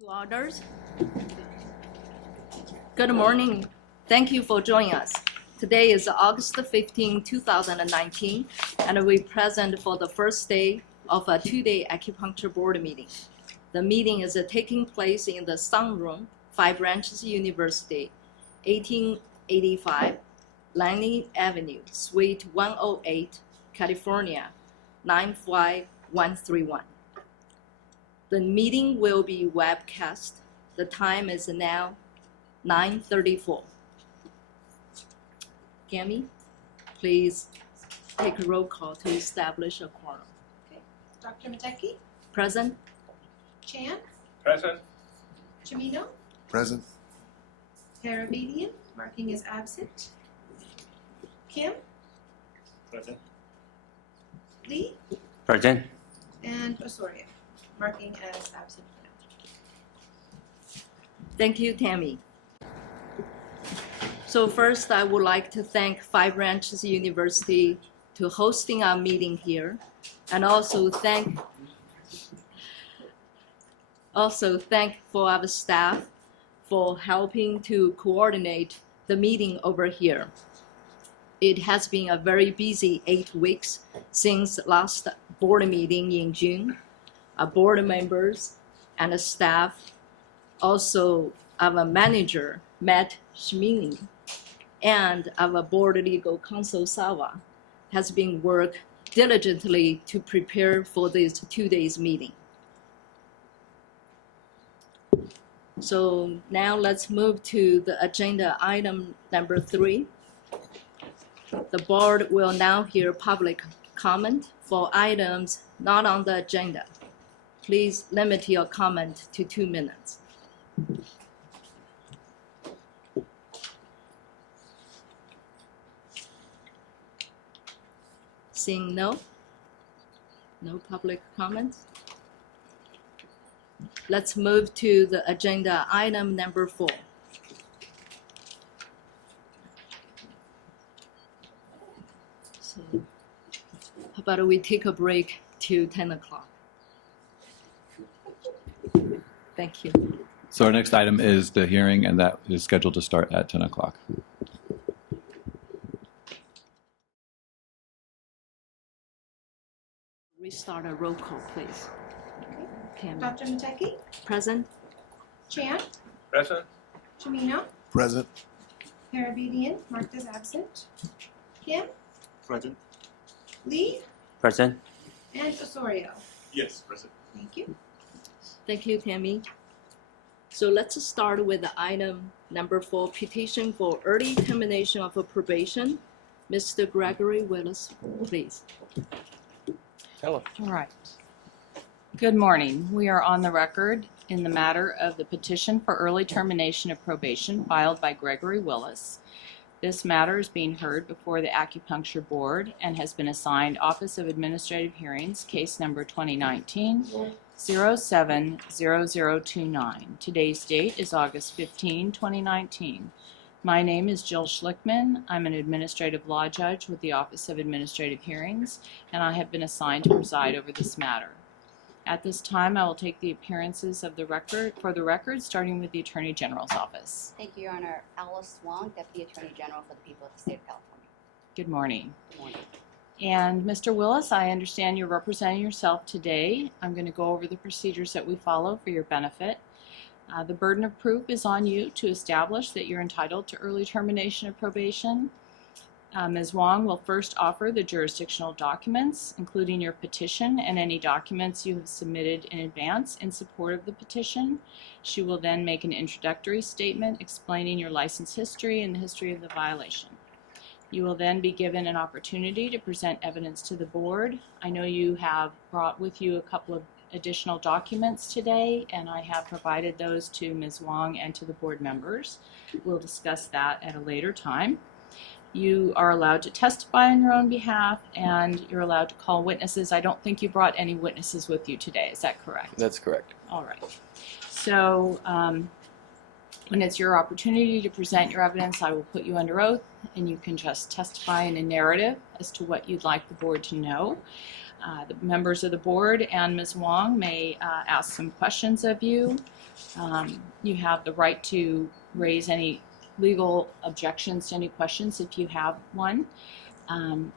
To others, good morning. Thank you for joining us. Today is August 15, 2019, and we present for the first day of a two-day acupuncture board meeting. The meeting is taking place in the Sun Room, Five Branches University, 1885 Langley Avenue, Suite 108, California, 95131. The meeting will be webcast. The time is now 9:34. Gammy, please take a roll call to establish a quorum. Okay. Dr. Matecki? Present? Chan? Present. Chimino? Present. Paravedian, marking as absent. Kim? Present. Lee? Present. And Osorio, marking as absent for now. Thank you, Tammy. So first, I would like to thank Five Branches University to hosting our meeting here, and also thank for our staff for helping to coordinate the meeting over here. It has been a very busy 8 weeks since last board meeting in June. Our board members and the staff, also our manager, Matt Schmeling, and our board legal counsel, Sava, has been working diligently to prepare for this 2 days meeting. So now let's move to the agenda item number 3. The board will now hear public comment for items not on the agenda. Please limit your comment to 2 minutes. Seeing no public comments. Let's move to the agenda item number 4. So how about we take a break to 10 o'clock? Thank you. So our next item is the hearing, and that is scheduled to start at 10 o'clock. Restart a roll call, please. Tammy. Dr. Matecki? Present? Chan? Present. Chimino? Present. Paravedian, marked as absent. Kim? Present. Lee? Present. And Osorio. Yes, present. Thank you. Thank you, Tammy. So let's start with item number 4, petition for early termination of probation. Mr. Gregory Willis, please. Hello. All right. Good morning. We are on the record in the matter of the petition for early termination of probation filed by Gregory Willis. This matter is being heard before the Acupuncture Board and has been assigned Office of Administrative Hearings, case number 2019-070029. Today's date is August 15, 2019. My name is Jill Schlickman. I'm an administrative law judge with the Office of Administrative Hearings, and I have been assigned to preside over this matter. At this time, I will take the appearances of the record, starting with the Attorney General's office. Thank you, Your Honor. Alice Wong, Deputy Attorney General for the people of the state of California. Good morning. Good morning. And Mr. Willis, I understand you're representing yourself today. I'm going to go over the procedures that we follow for your benefit. The burden of proof is on you to establish that you're entitled to early termination of probation. Ms. Wong will first offer the jurisdictional documents, including your petition and any documents you have submitted in advance in support of the petition. She will then make an introductory statement explaining your license history and the history of the violation. You will then be given an opportunity to present evidence to the board. I know you have brought with you a couple of additional documents today, and I have provided those to Ms. Wong and to the board members. We'll discuss that at a later time. You are allowed to testify on your own behalf, and you're allowed to call witnesses. I don't think you brought any witnesses with you today. Is that correct? That's correct. All right. So when it's your opportunity to present your evidence, I will put you under oath, and you can just testify in a narrative as to what you'd like the board to know. The members of the board and Ms. Wong may ask some questions of you. You have the right to raise any legal objections to any questions if you have one.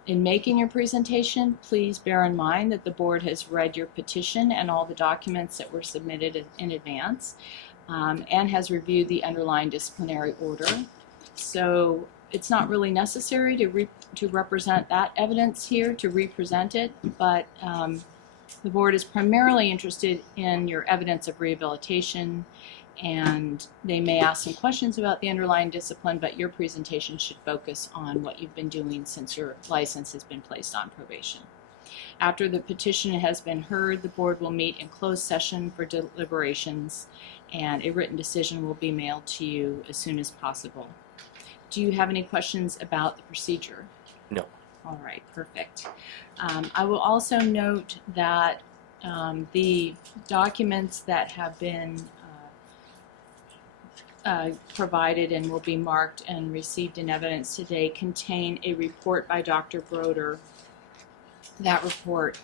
In making your presentation, please bear in mind that the board has read your petition and all the documents that were submitted in advance, and has reviewed the underlying disciplinary order. So it's not really necessary to represent that evidence here, to represent it, but the board is primarily interested in your evidence of rehabilitation, and they may ask some questions about the underlying discipline, but your presentation should focus on what you've been doing since your license has been placed on probation. After the petition has been heard, the board will meet in closed session for deliberations, and a written decision will be mailed to you as soon as possible. Do you have any questions about the procedure? No. All right, perfect. I will also note that the documents that have been provided and will be marked and received in evidence today contain a report by Dr. Broder. That report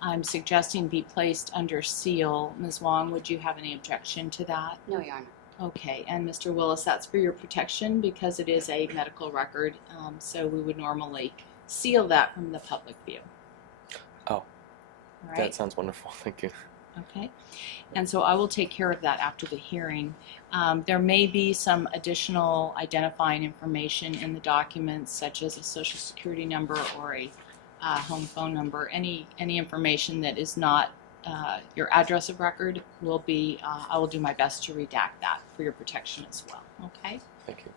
I'm suggesting be placed under seal. Ms. Wong, would you have any objection to that? No, Your Honor. Okay, and Mr. Willis, that's for your protection because it is a medical record, so we would normally seal that from the public view. Oh, All right. that sounds wonderful. Thank you. Okay, and so I will take care of that after the hearing. There may be some additional identifying information in the documents, such as a social security number or a home phone number. Any information that is not your address of record will be, I will do my best to redact that for your protection as well. Okay? Thank you.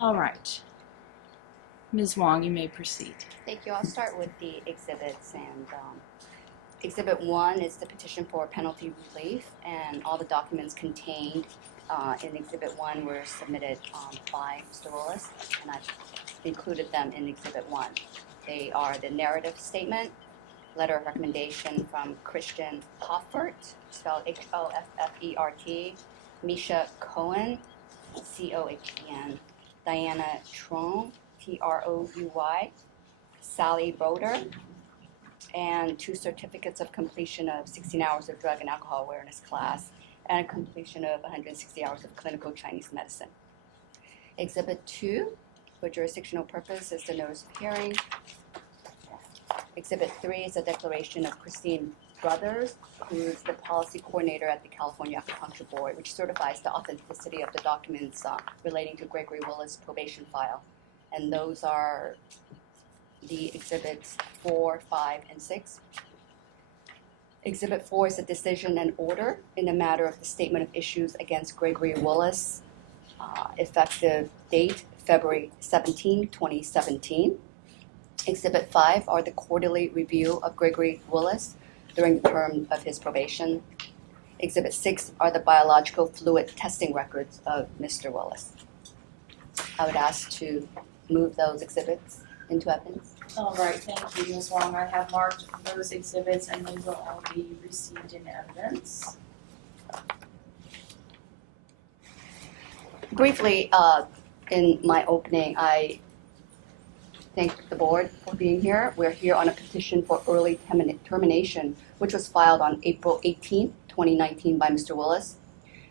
All right. Ms. Wong, you may proceed. Thank you. I'll start with the exhibits, and Exhibit 1 is the petition for penalty relief, and all the documents contained in Exhibit 1 were submitted by Mr. Willis, and I've included them in Exhibit 1. They are the narrative statement, letter of recommendation from Christian Hoffert, spelled Hoffert, Misha Cohen, Cohen, Diana Trong, Trouy, Sally Broder, and 2 certificates of completion of 16 hours of drug and alcohol awareness class, and a completion of 160 hours of clinical Chinese medicine. Exhibit 2, for jurisdictional purpose, is the notice of hearing. Exhibit 3 is a declaration of Christine Brothers, who is the policy coordinator at the California Acupuncture Board, which certifies the authenticity of the documents relating to Gregory Willis' probation file. And those are the exhibits 4, 5, and 6. Exhibit 4 is a decision and order in the matter of the statement of issues against Gregory Willis, effective date February 17, 2017. Exhibit 5 are the quarterly review of Gregory Willis during the term of his probation. Exhibit 6 are the biological fluid testing records of Mr. Willis. I would ask to move those exhibits into evidence. All right, thank you, Ms. Wong. I have marked those exhibits and they will all be received in evidence. Briefly, in my opening, I thank the board for being here. We're here on a petition for early termination, which was filed on April 18, 2019 by Mr. Willis.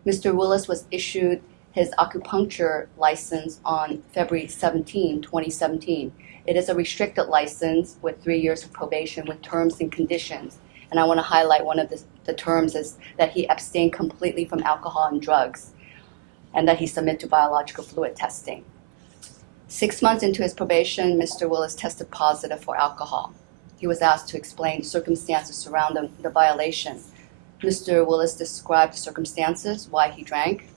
Mr. Willis was issued his acupuncture license on February 17, 2017. It is a restricted license with 3 years of probation with terms and conditions. And I want to highlight one of the terms is that he abstained completely from alcohol and drugs, and that he submit to biological fluid testing. 6 months into his probation, Mr. Willis tested positive for alcohol. He was asked to explain the circumstances surrounding the violation. Mr. Willis described the circumstances, why he drank.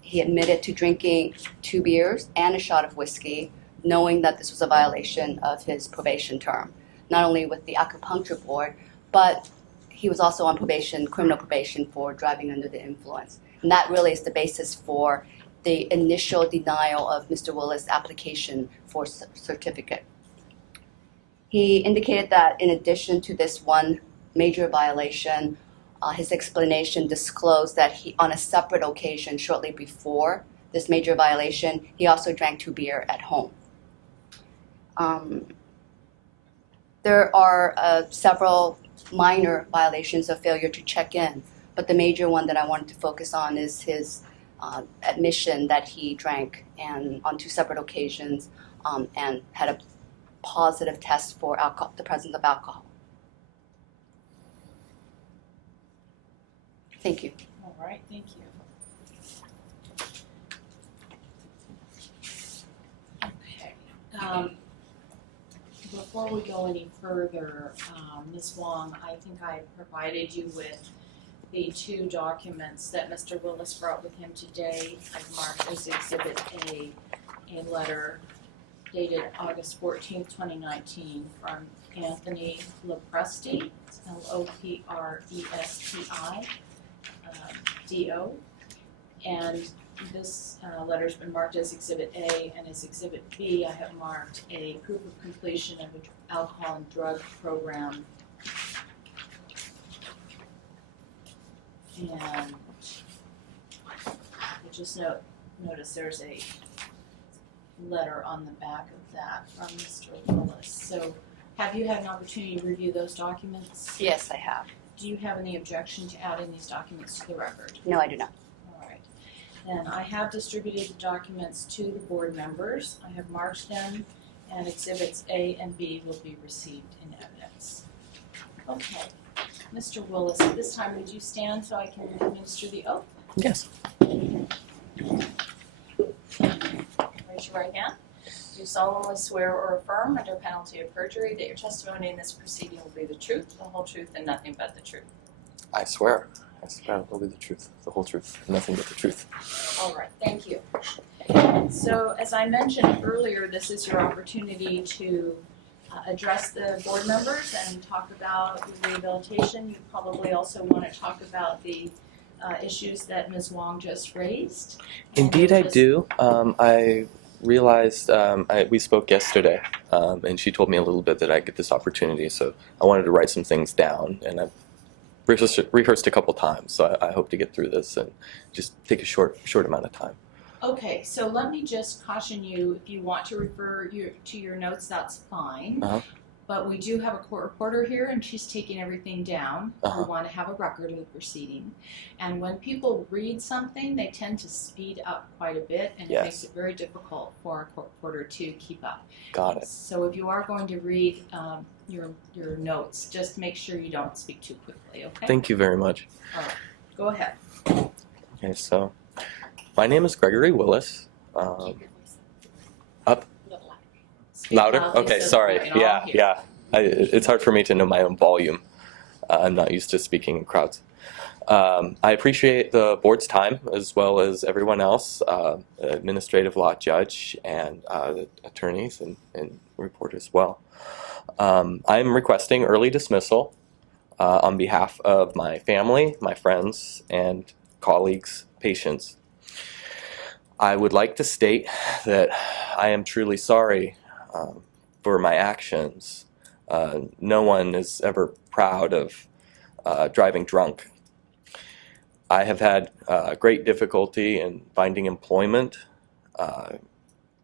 He admitted to drinking 2 beers and a shot of whiskey, knowing that this was a violation of his probation term, not only with the acupuncture board, but he was also on probation, criminal probation, for driving under the influence. And that really is the basis for the initial denial of Mr. Willis' application for certificate. He indicated that in addition to this one major violation, his explanation disclosed that he, on a separate occasion shortly before this major violation, he also drank 2 beers at home. There are several minor violations of failure to check in, but the major one that I wanted to focus on is his admission that he drank and on 2 separate occasions and had a positive test for the presence of alcohol. Thank you. All right, thank you. Okay. Before we go any further, Ms. Wong, I think I provided you with the 2 documents that Mr. Willis brought with him today. I've marked as Exhibit A, a letter dated August 14th, 2019 from Anthony Lopresti, Lopresti, D-O. And this letter's been marked as Exhibit A, and as Exhibit B, I have marked a proof of completion of an alcohol and drug program. And you just notice there's a letter on the back of that from Mr. Willis. So have you had an opportunity to review those documents? Yes, I have. Do you have any objection to adding these documents to the record? No, I do not. All right. Then I have distributed the documents to the board members. I have marked them, and Exhibits A and B will be received in evidence. Okay. Mr. Willis, at this time, would you stand so I can administer the oath? Yes. Raise your right hand. Do you solemnly swear or affirm under penalty of perjury that your testimony in this proceeding will be the truth, the whole truth, and nothing but the truth? I swear. I swear it will be the truth, the whole truth, and nothing but the truth. All right, thank you. So as I mentioned earlier, this is your opportunity to address the board members and talk about your rehabilitation. You probably also want to talk about the issues that Ms. Wong just raised. Indeed, I do. I realized we spoke yesterday, and she told me a little bit that I get this opportunity, so I wanted to write some things down, and I've rehearsed a couple times, so I hope to get through this and just take a short amount of time. Okay, so let me just caution you, if you want to refer to your notes, that's fine. Uh-huh. But we do have a court reporter here, and she's taking everything down. Uh-huh. We want to have a record of the proceeding. And when people read something, they tend to speed up quite a bit, and Yes. it makes it very difficult for a court reporter to keep up. Got it. So if you are going to read your notes, just make sure you don't speak too quickly, okay? Thank you very much. All right, go ahead. Okay, so my name is Gregory Willis. Keep your voice Up? a little louder. Speak Louder? loudly Okay, so sorry. we can all Yeah, hear. yeah. It's hard for me to know my own volume. I'm not used to speaking in crowds. I appreciate the board's time as well as everyone else, administrative law judge and the attorneys and reporters as well. I'm requesting early dismissal on behalf of my family, my friends, and colleagues, patients. I would like to state that I am truly sorry for my actions. No one is ever proud of driving drunk. I have had great difficulty in finding employment,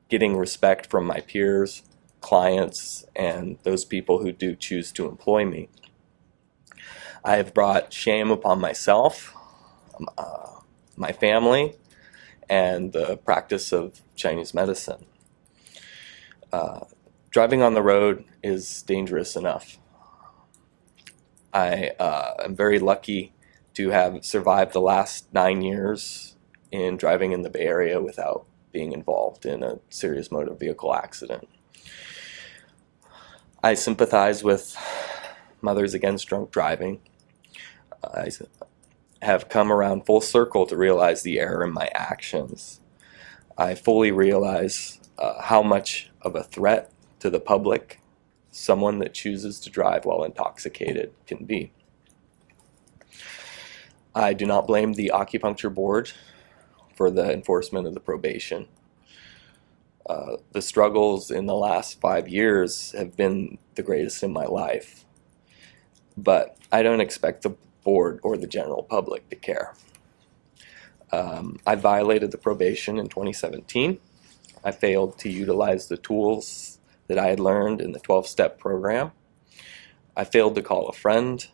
getting respect from my peers, clients, and those people who do choose to employ me. I have brought shame upon myself, my family, and the practice of Chinese medicine. Driving on the road is dangerous enough. I am very lucky to have survived the last 9 years in driving in the Bay Area without being involved in a serious motor vehicle accident. I sympathize with Mothers Against Drunk Driving. I have come around full circle to realize the error in my actions. I fully realize how much of a threat to the public someone that chooses to drive while intoxicated can be. I do not blame the Acupuncture Board for the enforcement of the probation. The struggles in the last 5 years have been the greatest in my life, but I don't expect the board or the general public to care. I violated the probation in 2017. I failed to utilize the tools that I had learned in the 12-step program. I failed to call a friend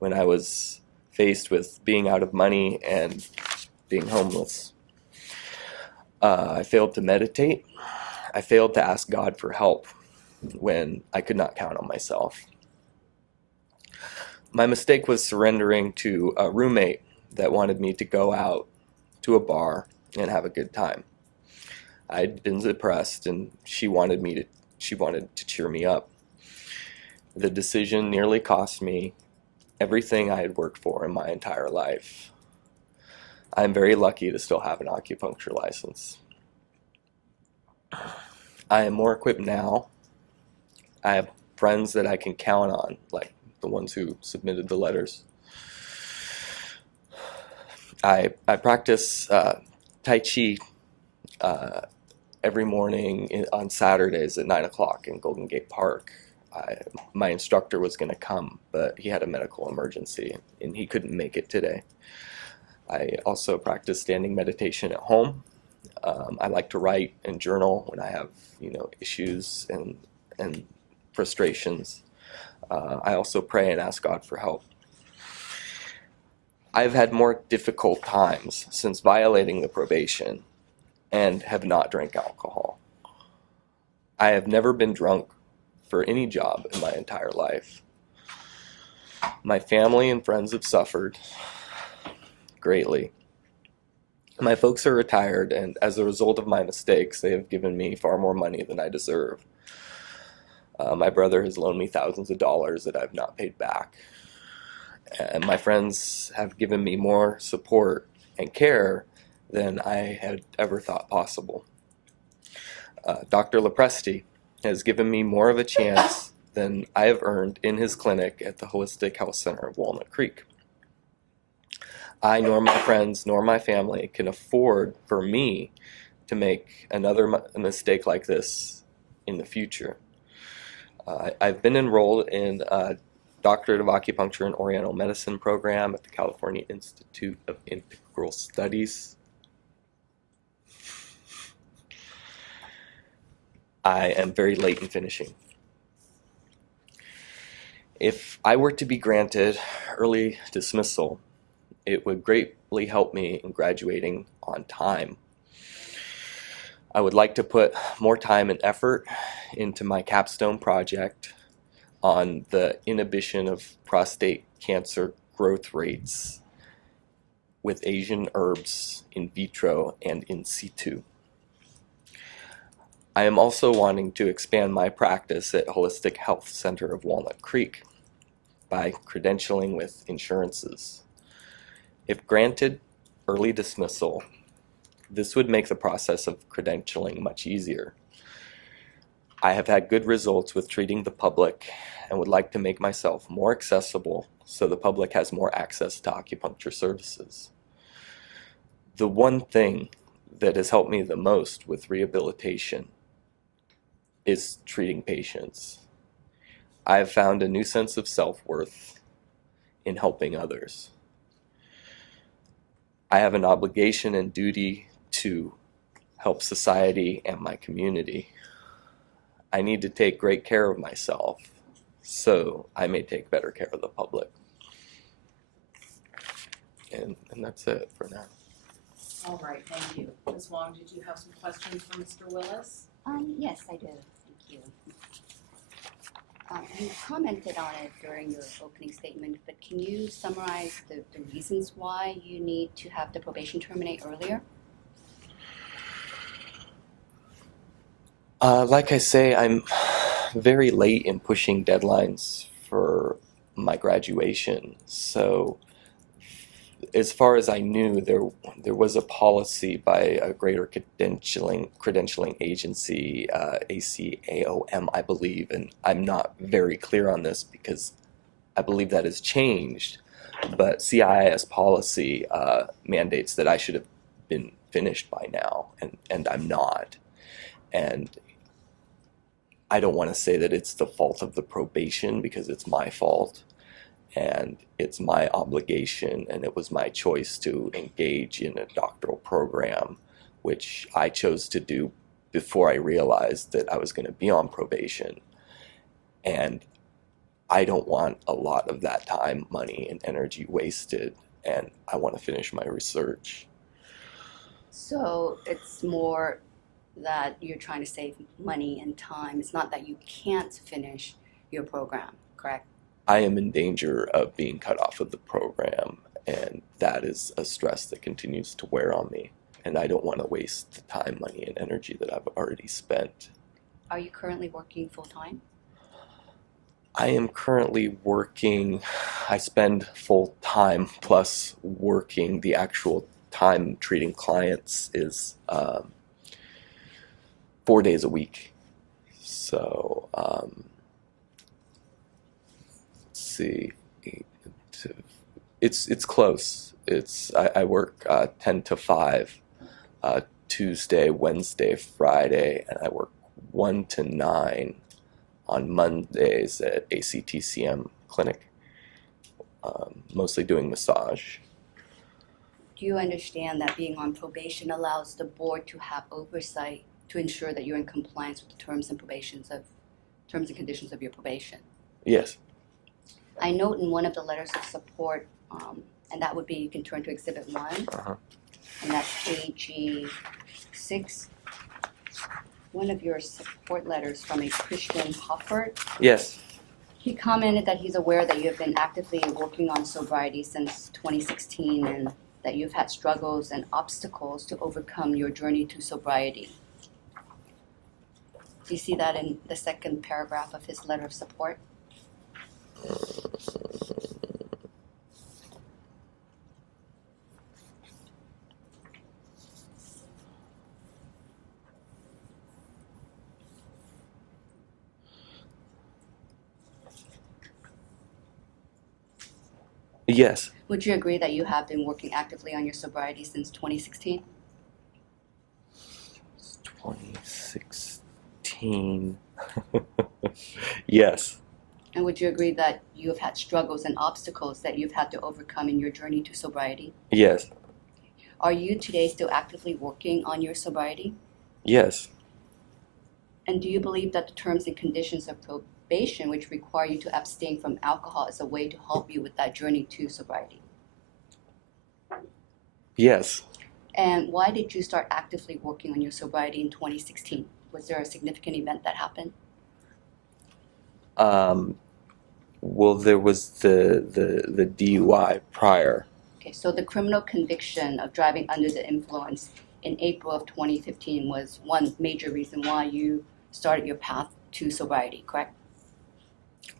when I was faced with being out of money and being homeless. I failed to meditate. I failed to ask God for help when I could not count on myself. My mistake was surrendering to a roommate that wanted me to go out to a bar and have a good time. I'd been depressed and she wanted to cheer me up. The decision nearly cost me everything I had worked for in my entire life. I'm very lucky to still have an acupuncture license. I am more equipped now. I have friends that I can count on, like the ones who submitted the letters. I practice Tai Chi every morning on Saturdays at 9 o'clock in Golden Gate Park. My instructor was going to come, but he had a medical emergency and he couldn't make it today. I also practice standing meditation at home. I like to write and journal when I have, issues and frustrations. I also pray and ask God for help. I've had more difficult times since violating the probation and have not drank alcohol. I have never been drunk for any job in my entire life. My family and friends have suffered greatly. My folks are retired, and as a result of my mistakes, they have given me far more money than I deserve. My brother has loaned me thousands of dollars that I've not paid back. And my friends have given me more support and care than I had ever thought possible. Dr. Lepresti has given me more of a chance than I have earned in his clinic at the Holistic Health Center of Walnut Creek. I nor my friends nor my family can afford for me to make another mistake like this in the future. I've been enrolled in a Doctorate of Acupuncture and Oriental Medicine program at the California Institute of Integral Studies. I am very late in finishing. If I were to be granted early dismissal, it would greatly help me in graduating on time. I would like to put more time and effort into my capstone project on the inhibition of prostate cancer growth rates with Asian herbs in vitro and in situ. I am also wanting to expand my practice at Holistic Health Center of Walnut Creek by credentialing with insurances. If granted early dismissal, this would make the process of credentialing much easier. I have had good results with treating the public and would like to make myself more accessible so the public has more access to acupuncture services. The one thing that has helped me the most with rehabilitation is treating patients. I have found a new sense of self-worth in helping others. I have an obligation and duty to help society and my community. I need to take great care of myself so I may take better care of the public. And that's it for now. All right, thank you. Ms. Wong, did you have some questions for Mr. Willis? Yes, I do. Thank you. You commented on it during your opening statement, but can you summarize the reasons why you need to have the probation terminate earlier? Like I say, I'm very late in pushing deadlines for my graduation. So as far as I knew, there was a policy by a greater credentialing agency, ACAOM, I believe, and I'm not very clear on this because I believe that has changed. But CIIS policy mandates that I should have been finished by now, and I'm not. And I don't want to say that it's the fault of the probation because it's my fault. And it's my obligation, and it was my choice to engage in a doctoral program, which I chose to do before I realized that I was going to be on probation. And I don't want a lot of that time, money, and energy wasted, and I want to finish my research. So it's more that you're trying to save money and time. It's not that you can't finish your program, correct? I am in danger of being cut off of the program, and that is a stress that continues to wear on me. And I don't want to waste the time, money, and energy that I've already spent. Are you currently working full-time? I am currently working, I spend full time plus working. The actual time treating clients is 4 days a week. So, let's see, it's close. I work 10 to 5, Tuesday, Wednesday, Friday, and I work 1 to 9 on Mondays at ACTCM clinic, mostly doing massage. Do you understand that being on probation allows the board to have oversight to ensure that you're in compliance with the terms and conditions of your probation? Yes. I note in one of the letters of support, and that would be, you can turn to Exhibit 1, and that's AG 6. One of your support letters from a Christian Hoffert. Yes. He commented that he's aware that you have been actively working on sobriety since 2016 and that you've had struggles and obstacles to overcome your journey to sobriety. Do you see that in the second paragraph of his letter of support? Yes. Would you agree that you have been working actively on your sobriety since 2016? 2016. Yes. And would you agree that you have had struggles and obstacles that you've had to overcome in your journey to sobriety? Yes. Are you today still actively working on your sobriety? Yes. And do you believe that the terms and conditions of probation, which require you to abstain from alcohol, is a way to help you with that journey to sobriety? Yes. And why did you start actively working on your sobriety in 2016? Was there a significant event that happened? Well, there was the DUI prior. Okay, so the criminal conviction of driving under the influence in April of 2015 was one major reason why you started your path to sobriety, correct?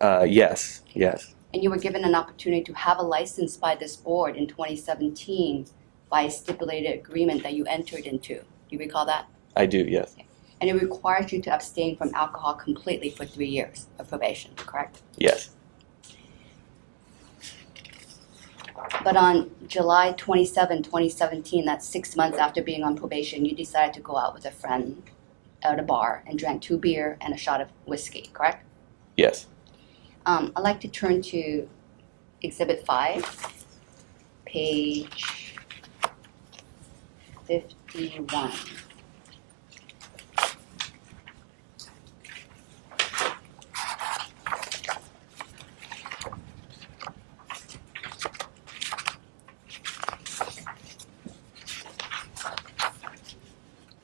Yes. Yes. And you were given an opportunity to have a license by this board in 2017 by a stipulated agreement that you entered into. Do you recall that? I do. Yes. And it requires you to abstain from alcohol completely for 3 years of probation, correct? Yes. But on July 27, 2017, that's 6 months after being on probation, you decided to go out with a friend at a bar and drank 2 beer and a shot of whiskey, correct? Yes. I'd like to turn to Exhibit 5, page 51.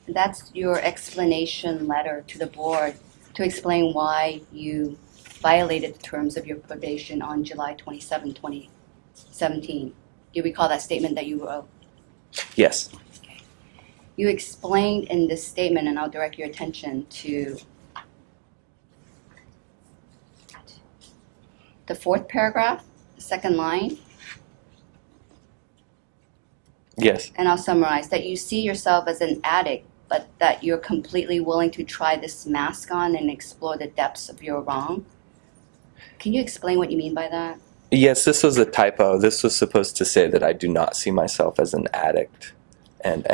That's your explanation letter to the board to explain why you violated the terms of your probation on July 27, 2017. Do you recall that statement that you wrote? Yes. You explained in this statement, and I'll direct your attention to the 4th paragraph, the 2nd line, Yes. and I'll summarize that you see yourself as an addict, but that you're completely willing to try this mask on and explore the depths of your wrong. Can you explain what you mean by that? Yes, this was a typo. This was supposed to say that I do not see myself as an addict, and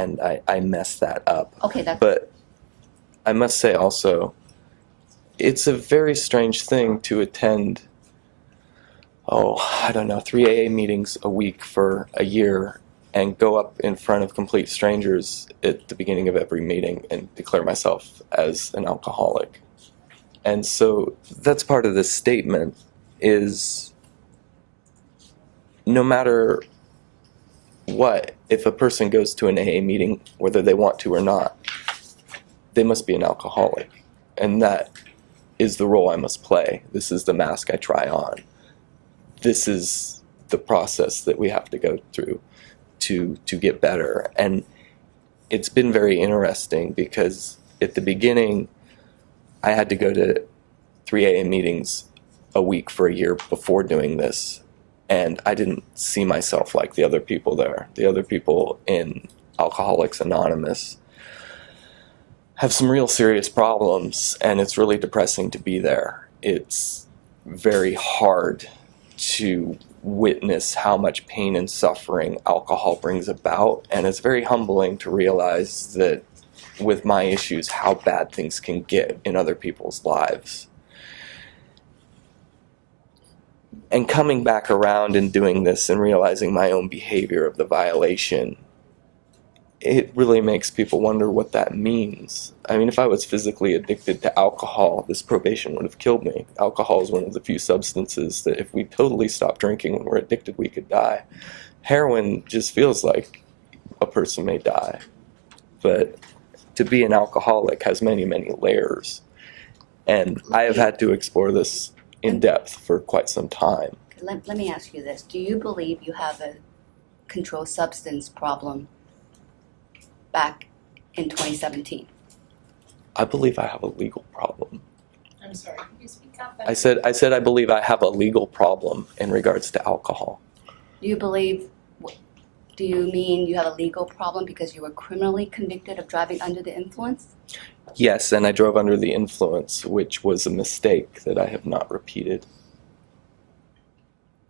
I messed that up. Okay, that's But I must say also, it's a very strange thing to attend, 3 AA meetings a week for a year and go up in front of complete strangers at the beginning of every meeting and declare myself as an alcoholic. And so that's part of this statement. is no matter what, if a person goes to an AA meeting, whether they want to or not, they must be an alcoholic. And that is the role I must play. This is the mask I try on. This is the process that we have to go through to get better. And it's been very interesting because at the beginning, I had to go to 3 AA meetings a week for a year before doing this. And I didn't see myself like the other people there. The other people in Alcoholics Anonymous have some real serious problems, and it's really depressing to be there. It's very hard to witness how much pain and suffering alcohol brings about, and it's very humbling to realize that with my issues, how bad things can get in other people's lives. And coming back around and doing this and realizing my own behavior of the violation, it really makes people wonder what that means. I mean, if I was physically addicted to alcohol, this probation would have killed me. Alcohol is one of the few substances that if we totally stop drinking when we're addicted, we could die. Heroin just feels like a person may die. But to be an alcoholic has many, many layers. And I have had to explore this in depth for quite some time. Let me ask you this. Do you believe you have a controlled substance problem back in 2017? I believe I have a legal problem. I'm sorry, can you speak up? I said I believe I have a legal problem in regards to alcohol. Do you mean you have a legal problem because you were criminally convicted of driving under the influence? Yes, and I drove under the influence, which was a mistake that I have not repeated.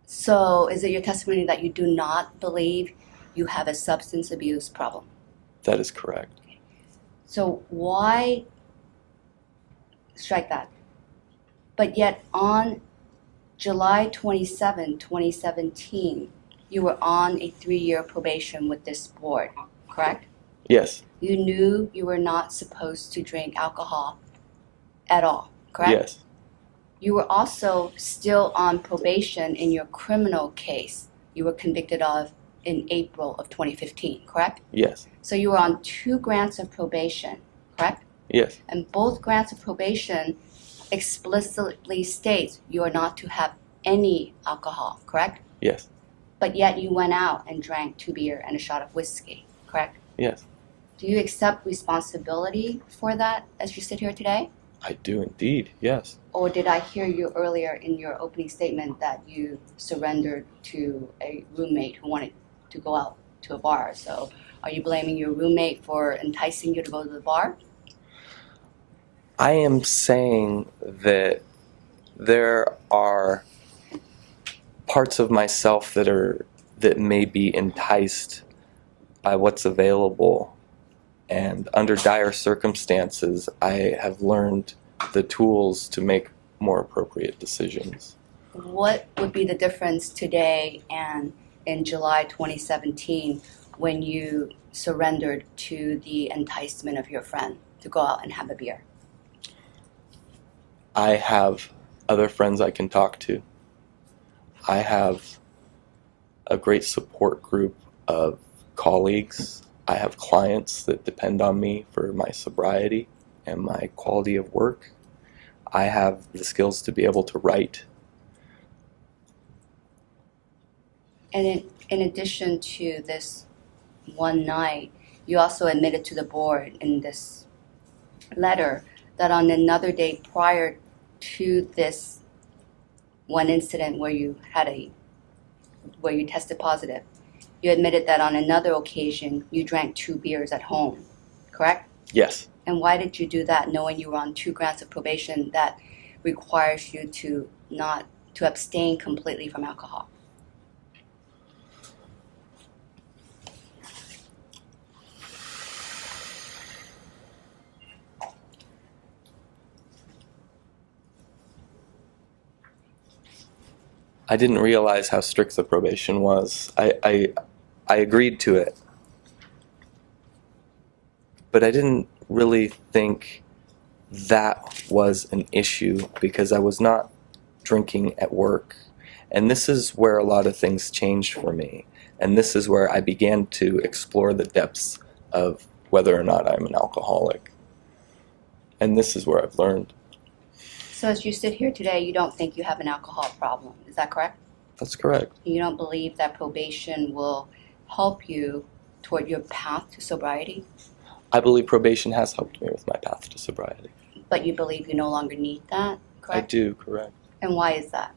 So is it your testimony that you do not believe you have a substance abuse problem? That is correct. So why strike that? But yet on July 27, 2017, you were on a 3-year probation with this board, correct? Yes, You knew you were not supposed to drink alcohol at all, correct? yes, You were also still on probation in your criminal case you were convicted of in April of 2015, correct? yes, So you were on 2 grants of probation, correct? yes, And both grants of probation explicitly states you are not to have any alcohol, correct? yes, But yet you went out and drank 2 beer and a shot of whiskey, correct? yes. Do you accept responsibility for that as you sit here today? I do indeed, yes. Or did I hear you earlier in your opening statement that you surrendered to a roommate who wanted to go out to a bar? So are you blaming your roommate for enticing you to go to the bar? I am saying that there are parts of myself that may be enticed by what's available. And under dire circumstances, I have learned the tools to make more appropriate decisions. What would be the difference today and in July 2017 when you surrendered to the enticement of your friend to go out and have a beer? I have other friends I can talk to. I have a great support group of colleagues. I have clients that depend on me for my sobriety and my quality of work. I have the skills to be able to write. And in addition to this one night, you also admitted to the board in this letter that on another day prior to this one incident where you tested positive, you admitted that on another occasion you drank 2 beers at home, correct? Yes. And why did you do that, knowing you were on 2 grants of probation that requires you to abstain completely from alcohol? I didn't realize how strict the probation was. I agreed to it. But I didn't really think that was an issue because I was not drinking at work. And this is where a lot of things changed for me. And this is where I began to explore the depths of whether or not I'm an alcoholic. And this is where I've learned. So as you sit here today, you don't think you have an alcohol problem, is that correct? That's correct. You don't believe that probation will help you toward your path to sobriety, I believe probation has helped me with my path to sobriety. but you believe you no longer need that, correct? I do, correct. And why is that?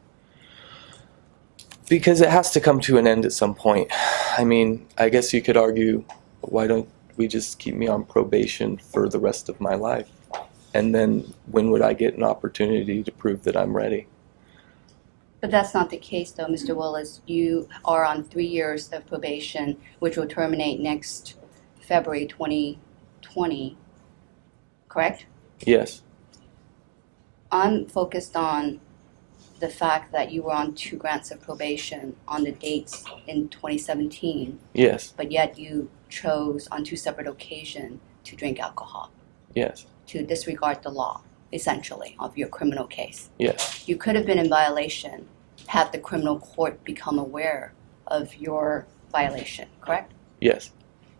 Because it has to come to an end at some point. I mean, I guess you could argue, why don't we just keep me on probation for the rest of my life? And then when would I get an opportunity to prove that I'm ready? But that's not the case though, Mr. Willis. You are on 3 years of probation, which will terminate next February 2020, correct? Yes, I'm focused on the fact that you were on 2 grants of probation on the dates in 2017, yes, but yet you chose on 2 separate occasions to drink alcohol, yes, to disregard the law, essentially, of your criminal case. yes, You could have been in violation had the criminal court become aware of your violation, correct? yes,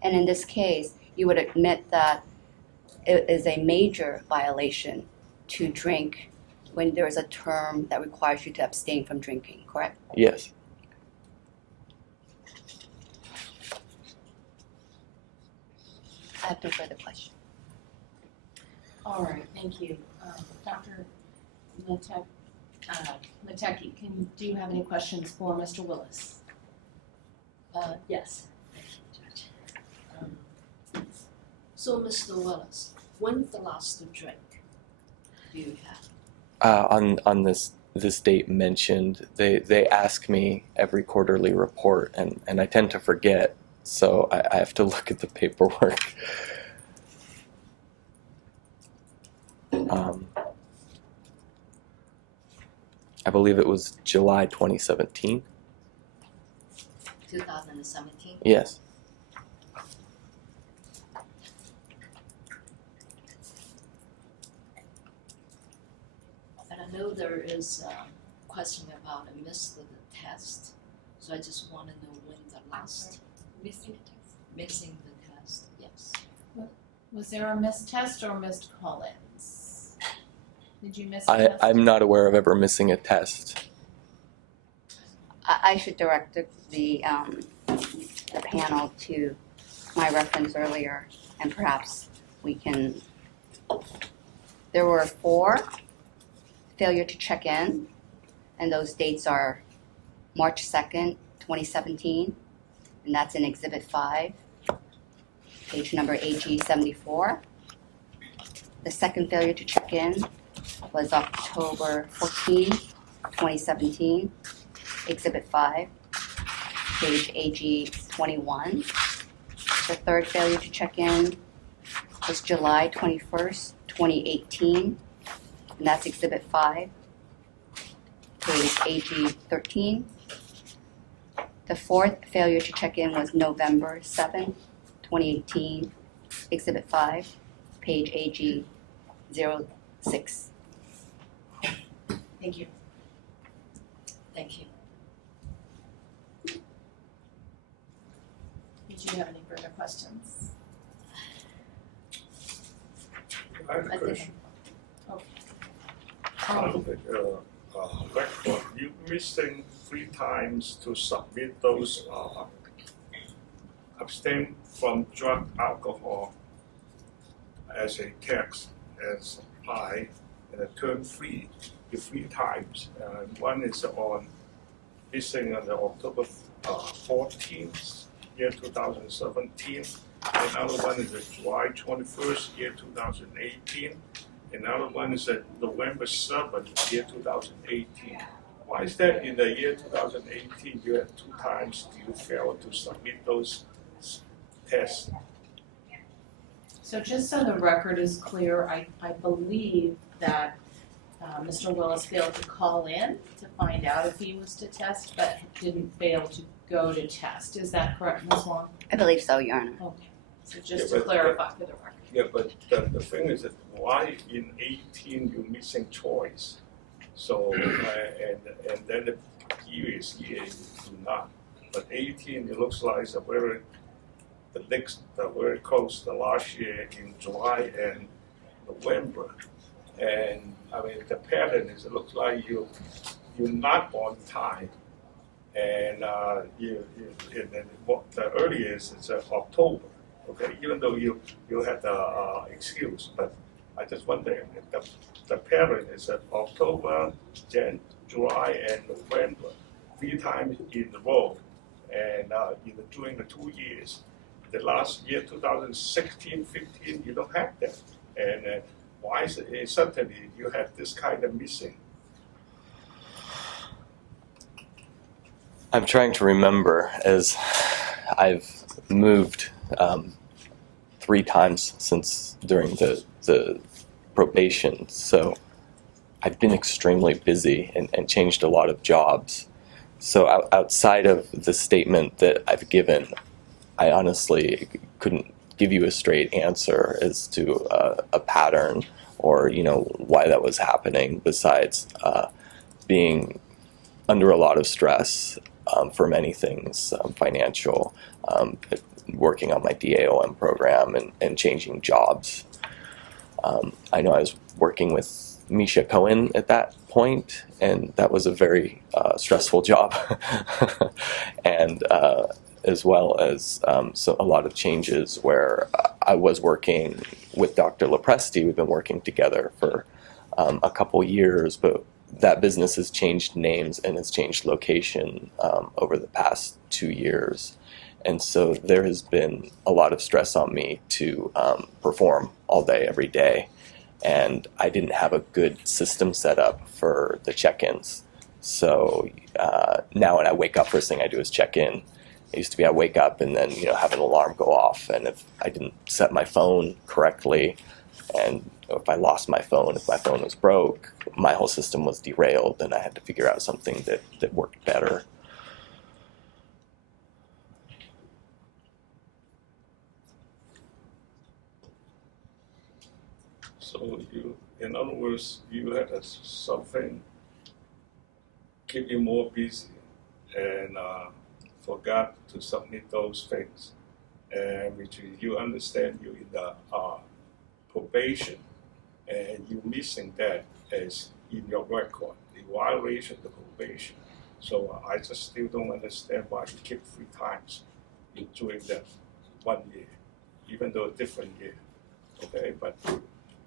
And in this case, you would admit that it is a major violation to drink when there is a term that requires you to abstain from drinking, correct? yes. I have no further questions. All right, thank you. Dr. Mateki, do you have any questions for Mr. Willis? Yes. Thank you, Judge. So, Mr. Willis, when's the last drink you had? On this date mentioned, they ask me every quarterly report, and I tend to forget, so I have to look at the paperwork. I believe it was July 2017. 2017? Yes. And I know there is a question about a missed the test, so I just want to know when the last Missing a test. missing the test. Yes. Was there a missed test or missed call-ins? Did you miss a test? I'm not aware of ever missing a test. I should direct the panel to my reference earlier, and perhaps we can. There were 4 failure to check in, and those dates are March 2nd, 2017, and that's in Exhibit 5, page number AG 74. The second failure to check in was October 14, 2017. Exhibit 5, page AG 21. The third failure to check in was July 21st, 2018, and that's Exhibit 5, page AG 13. The fourth failure to check in was November 7th, 2018, Exhibit 5, page AG 06. Thank you. Thank you. Did you have any further questions? I have a question. Record, you missing 3 times to submit those abstain from drug alcohol as a text and supply and a term 3 times. One is on missing on the October 14th, year 2017. Another one is July 21st, year 2018. Another one is November 7th, year 2018. Why is that in the year 2018 you had 2 times you failed to submit those tests? So just so the record is clear, I believe that Mr. Willis failed to call in to find out if he was to test, but didn't fail to go to test. Is that correct, Ms. Wong? I believe so, Your Honor. Okay. So just Yeah, to clarify for the record. Yeah, but the thing is that why in 18 you're missing choice? So and then the previous year you do not. But 18 it looks like the next very close to last year in July and November. And I mean the pattern is it looks like you're not on time. And and then the earliest is October. Okay, even though you had the excuse, but I just wonder if the pattern is October, July, and November, 3 times in a row, and during the 2 years. The last year, 2016, 15, you don't have that, and why is it suddenly you have this kind of missing? I'm trying to remember as I've moved 3 times since during the probation. So I've been extremely busy and changed a lot of jobs. So outside of the statement that I've given, I honestly couldn't give you a straight answer as to a pattern or why that was happening, besides being under a lot of stress for many things, financial, working on my DAOM program and changing jobs. I know I was working with Misha Cohen at that point, and that was a very stressful job, and as well as so a lot of changes where I was working with Dr. Lopresti. We've been working together for a couple years, but that business has changed names and has changed location over the past 2 years. And so there has been a lot of stress on me to perform all day, every day. And I didn't have a good system set up for the check-ins. So now when I wake up, first thing I do is check in. It used to be I wake up and then have an alarm go off. And if I didn't set my phone correctly, and if I lost my phone, if my phone was broke, my whole system was derailed, and I had to figure out something that worked better. So in other words, you had something keep you more busy and forgot to submit those things, and which you understand you in the probation, and you missing that as in your record, the violation of the probation. So I just still don't understand why you keep 3 times during that 1 year, even though a different year. Okay, but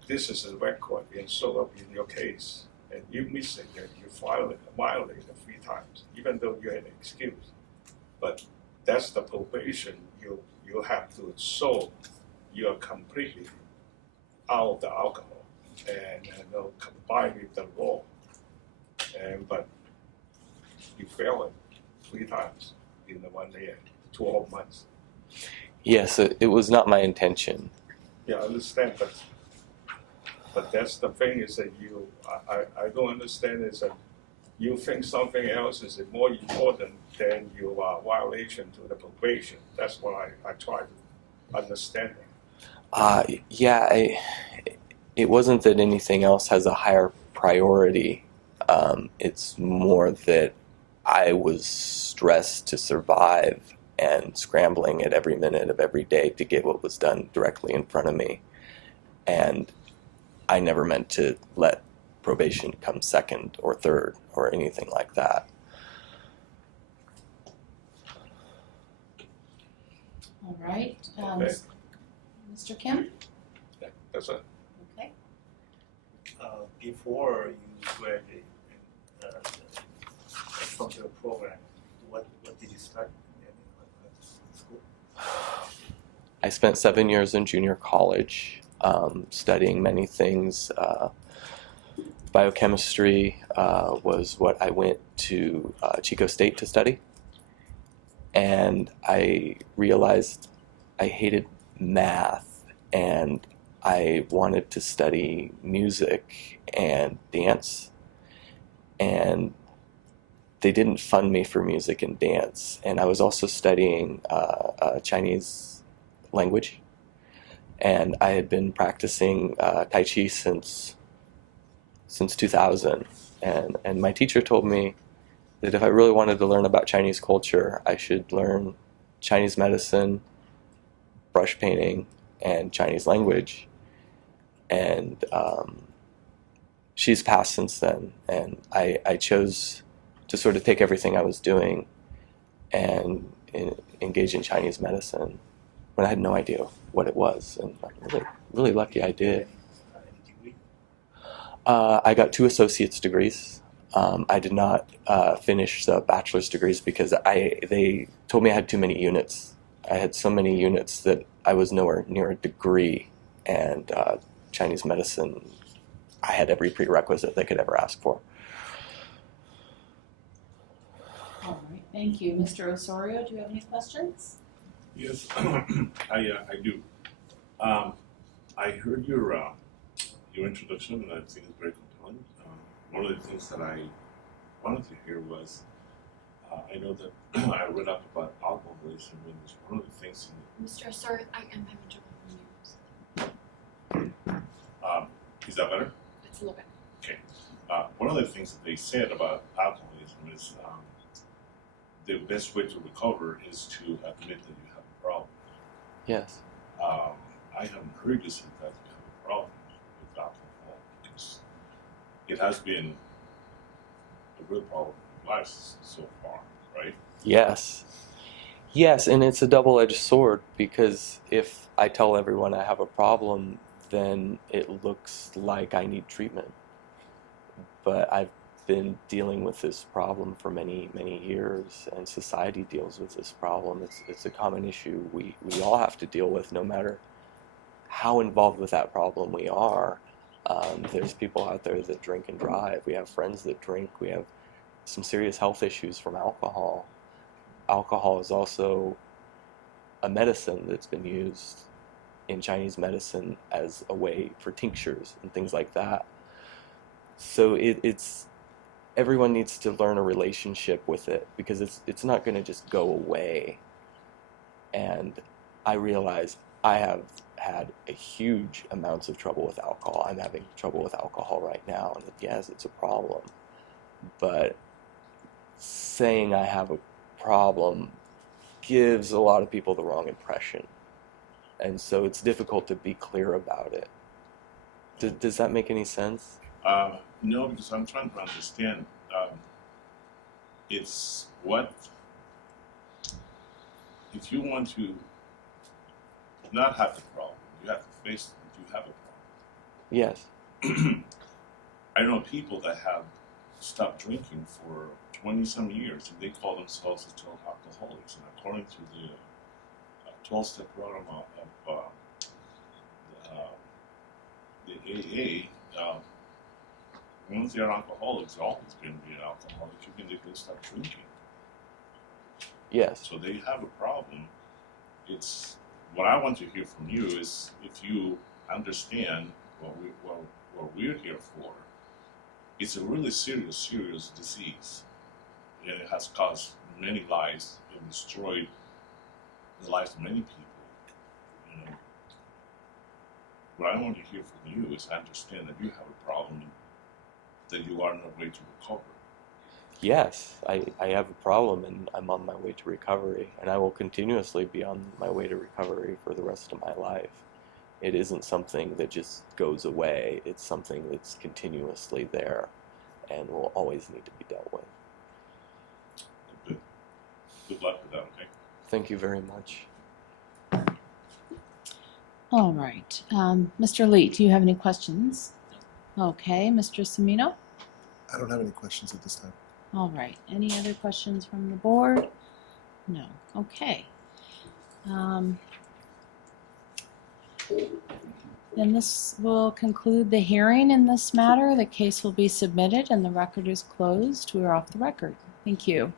this is a record being shown up in your case, and you missing that you violated 3 times, even though you had an excuse. But that's the probation you have to show you are completely out of the alcohol and combined with the law. But you failed it 3 times in the 1 year, 12 months. Yes, it was not my intention. Yeah, I understand, but that's the thing is that I don't understand is that you think something else is more important than your violation to the probation. That's what I try to understand. It wasn't that anything else has a higher priority. It's more that I was stressed to survive and scrambling at every minute of every day to get what was done directly in front of me. And I never meant to let probation come second or third or anything like that. All right. Okay. Mr. Kim? Yeah, that's it. Okay. Before you graduated from your program, what did you start in school? I spent 7 years in junior college, studying many things. Biochemistry was what I went to Chico State to study. And I realized I hated math, and I wanted to study music and dance. And they didn't fund me for music and dance. And I was also studying Chinese language. And I had been practicing Tai Chi since 2000, And my teacher told me that if I really wanted to learn about Chinese culture, I should learn Chinese medicine, brush painting, and Chinese language. And she's passed since then, and I chose to sort of take everything I was doing and engage in Chinese medicine when I had no idea what it was, and I'm really, really lucky I did. I got 2 associate's degrees. I did not finish the bachelor's degrees because they told me I had too many units. I had so many units that I was nowhere near a degree, and Chinese medicine, I had every prerequisite they could ever ask for. All right, thank you. Mr. Osorio, do you have any questions? Yes, I do. I heard your introduction, and I think it's very compelling. One of the things that I wanted to hear was, I know that I read up about alcoholism, and it's one of the things Mr. Sir, I am having trouble hearing you. is that better? It's a little bit. Okay. One of the things that they said about alcoholism is the best way to recover is to admit that you have a problem. Yes. I haven't heard you say that you have a problem with alcohol because it has been a real problem in your lives so far, right? Yes. Yes, and it's a double-edged sword because if I tell everyone I have a problem, then it looks like I need treatment. But I've been dealing with this problem for many, many years, and society deals with this problem. It's a common issue we all have to deal with, no matter how involved with that problem we are. There's people out there that drink and drive. We have friends that drink. We have some serious health issues from alcohol. Alcohol is also a medicine that's been used in Chinese medicine as a way for tinctures and things like that. So it's everyone needs to learn a relationship with it because it's not going to just go away. And I realize I have had a huge amounts of trouble with alcohol. I'm having trouble with alcohol right now, and yes, it's a problem. But saying I have a problem gives a lot of people the wrong impression. And so it's difficult to be clear about it. Does that make any sense? No, because I'm trying to understand. It's what if you want to not have the problem, you have to face that you have a Yes. problem. I know people that have stopped drinking for 20-some years, and they call themselves 12 alcoholics. And according to the 12-step program of the AA, once they're alcoholics, they're always going to be an alcoholic, even if they stop drinking. Yes. So they have a problem. It's what I want to hear from you is if you understand what we're here for. It's a really serious disease, and it has caused many lives and destroyed the lives of many people. You know, what I want to hear from you is understand that you have a problem, that you are on the way to recovery. Yes, I have a problem, and I'm on my way to recovery, and I will continuously be on my way to recovery for the rest of my life. It isn't something that just goes away. It's something that's continuously there and will always need to be dealt with. Good luck with that, okay? Thank you very much. All right. Mr. Lee, do you have any questions? Okay. Mr. Semino? I don't have any questions at this time. All right. Any other questions from the board? No. Okay. Then this will conclude the hearing in this matter. The case will be submitted and the record is closed. We are off the record. Thank you.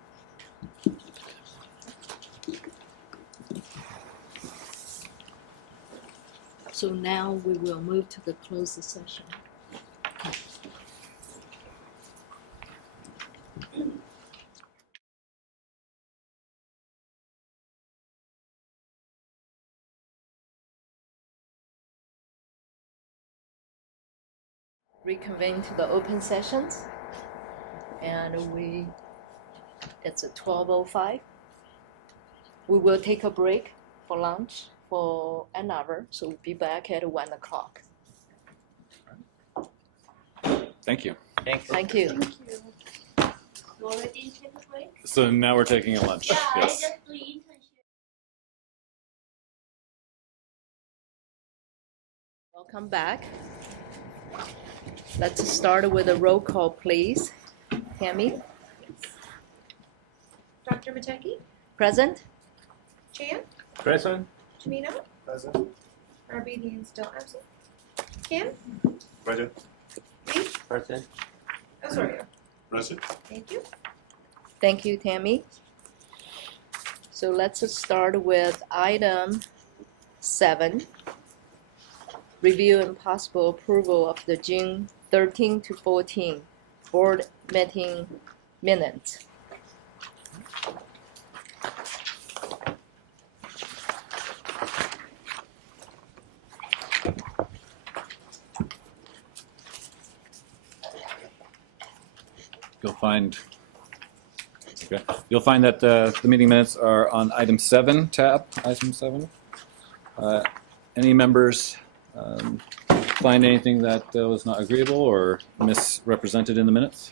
So now we will move to the closed session. Reconvene to the open sessions. and it's at 12:05. We will take a break for lunch for an hour, so we'll be back at 1 o'clock. Thank you. Thank you. You already take a break? So now we're taking a lunch. Yeah, I Yes. just do internship. Welcome back. Let's start with a roll call, please. Tammy, Dr. Mateki, present? Chan, Present. Tamino, Present. Arbedian still absent. Kim, Present. Lee, Present. Osorio. Present? Thank you. Thank you, Tammy. So let's start with item 7. Review and possible approval of the June 13 to 14 board meeting minutes. You'll find that the meeting minutes are on item 7 tab, item 7. Any members find anything that was not agreeable or misrepresented in the minutes?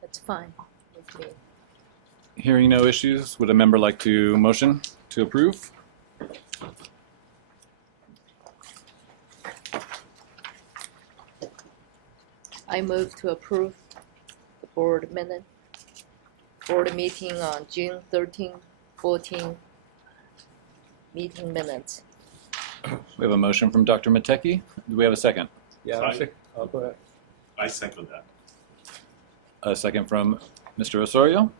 That's fine with me. Hearing no issues, would a member like to motion to approve? I move to approve the board meeting on June 13, 14 meeting minutes. We have a motion from Dr. Mateki. Do we have a second? Yeah, Sorry. I'll go ahead. I second that. A second from Mr. Osorio.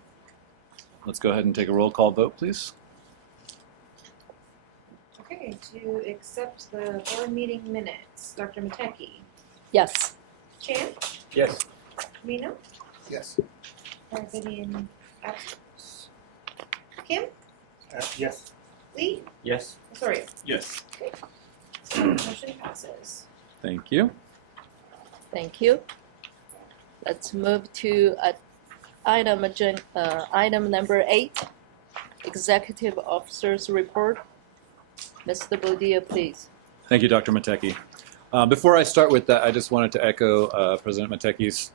Let's go ahead and take a roll call vote, please. Okay, to accept the board meeting minutes, Dr. Mateki, Yes. Chan, Yes. Tamino, Yes. Arbedian absent. Kim, Yes. Lee, Yes. Osorio. Yes. Motion passes. Thank you. Thank you. Let's move to item number 8, Executive Officer's Report. Mr. Bodia, please. Thank you, Dr. Mateki. Before I start with that, I just wanted to echo President Mateki's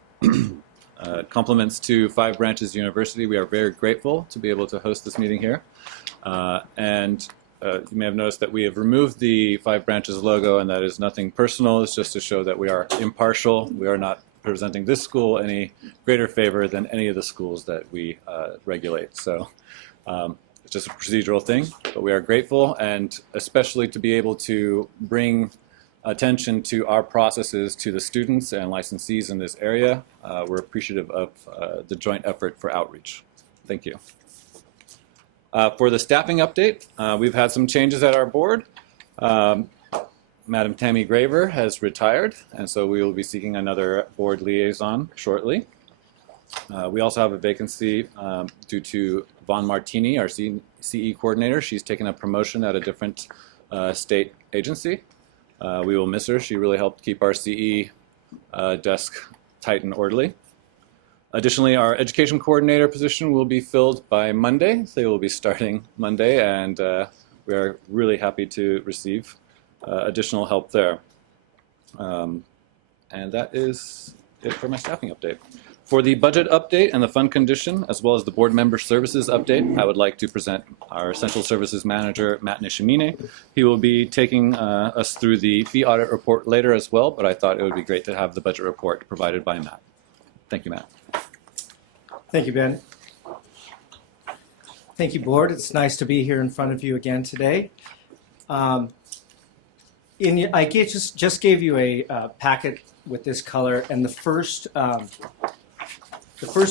compliments to Five Branches University. We are very grateful to be able to host this meeting here. And you may have noticed that we have removed the Five Branches logo, and that is nothing personal. It's just to show that we are impartial. We are not presenting this school any greater favor than any of the schools that we regulate. So it's just a procedural thing, but we are grateful, and especially to be able to bring attention to our processes to the students and licensees in this area. We're appreciative of the joint effort for outreach. Thank you. For the staffing update, we've had some changes at our board. Madam Tammy Graver has retired, and so we will be seeking another board liaison shortly. We also have a vacancy due to Vaughn Martini, our CE coordinator. She's taken a promotion at a different state agency. We will miss her. She really helped keep our CE desk tight and orderly. Additionally, our education coordinator position will be filled by Monday. They will be starting Monday, and we are really happy to receive additional help there. And that is it for my staffing update. For the budget update and the fund condition, as well as the board member services update, I would like to present our Central Services Manager, Matt Nishimine. He will be taking us through the fee audit report later as well, but I thought it would be great to have the budget report provided by Matt. Thank you, Matt. Thank you, Ben. Thank you, board. It's nice to be here in front of you again today. I just gave you a packet with this color, and the first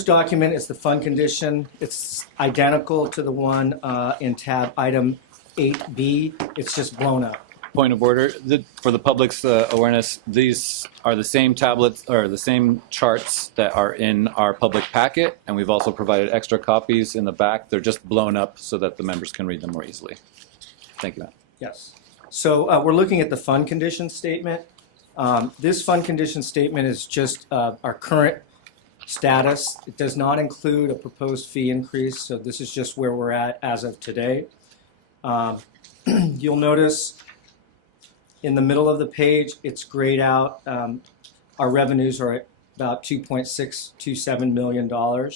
document is the fund condition. It's identical to the one in tab item 8B. It's just blown up. point of order. For the public's awareness, these are the same tablets or the same charts that are in our public packet, and we've also provided extra copies in the back. They're just blown up so that the members can read them more easily. Thank you, Matt. Yes. So we're looking at the fund condition statement. This fund condition statement is just our current status. It does not include a proposed fee increase, so this is just where we're at as of today. You'll notice in the middle of the page, it's grayed out. Our revenues are at about $2.627 million.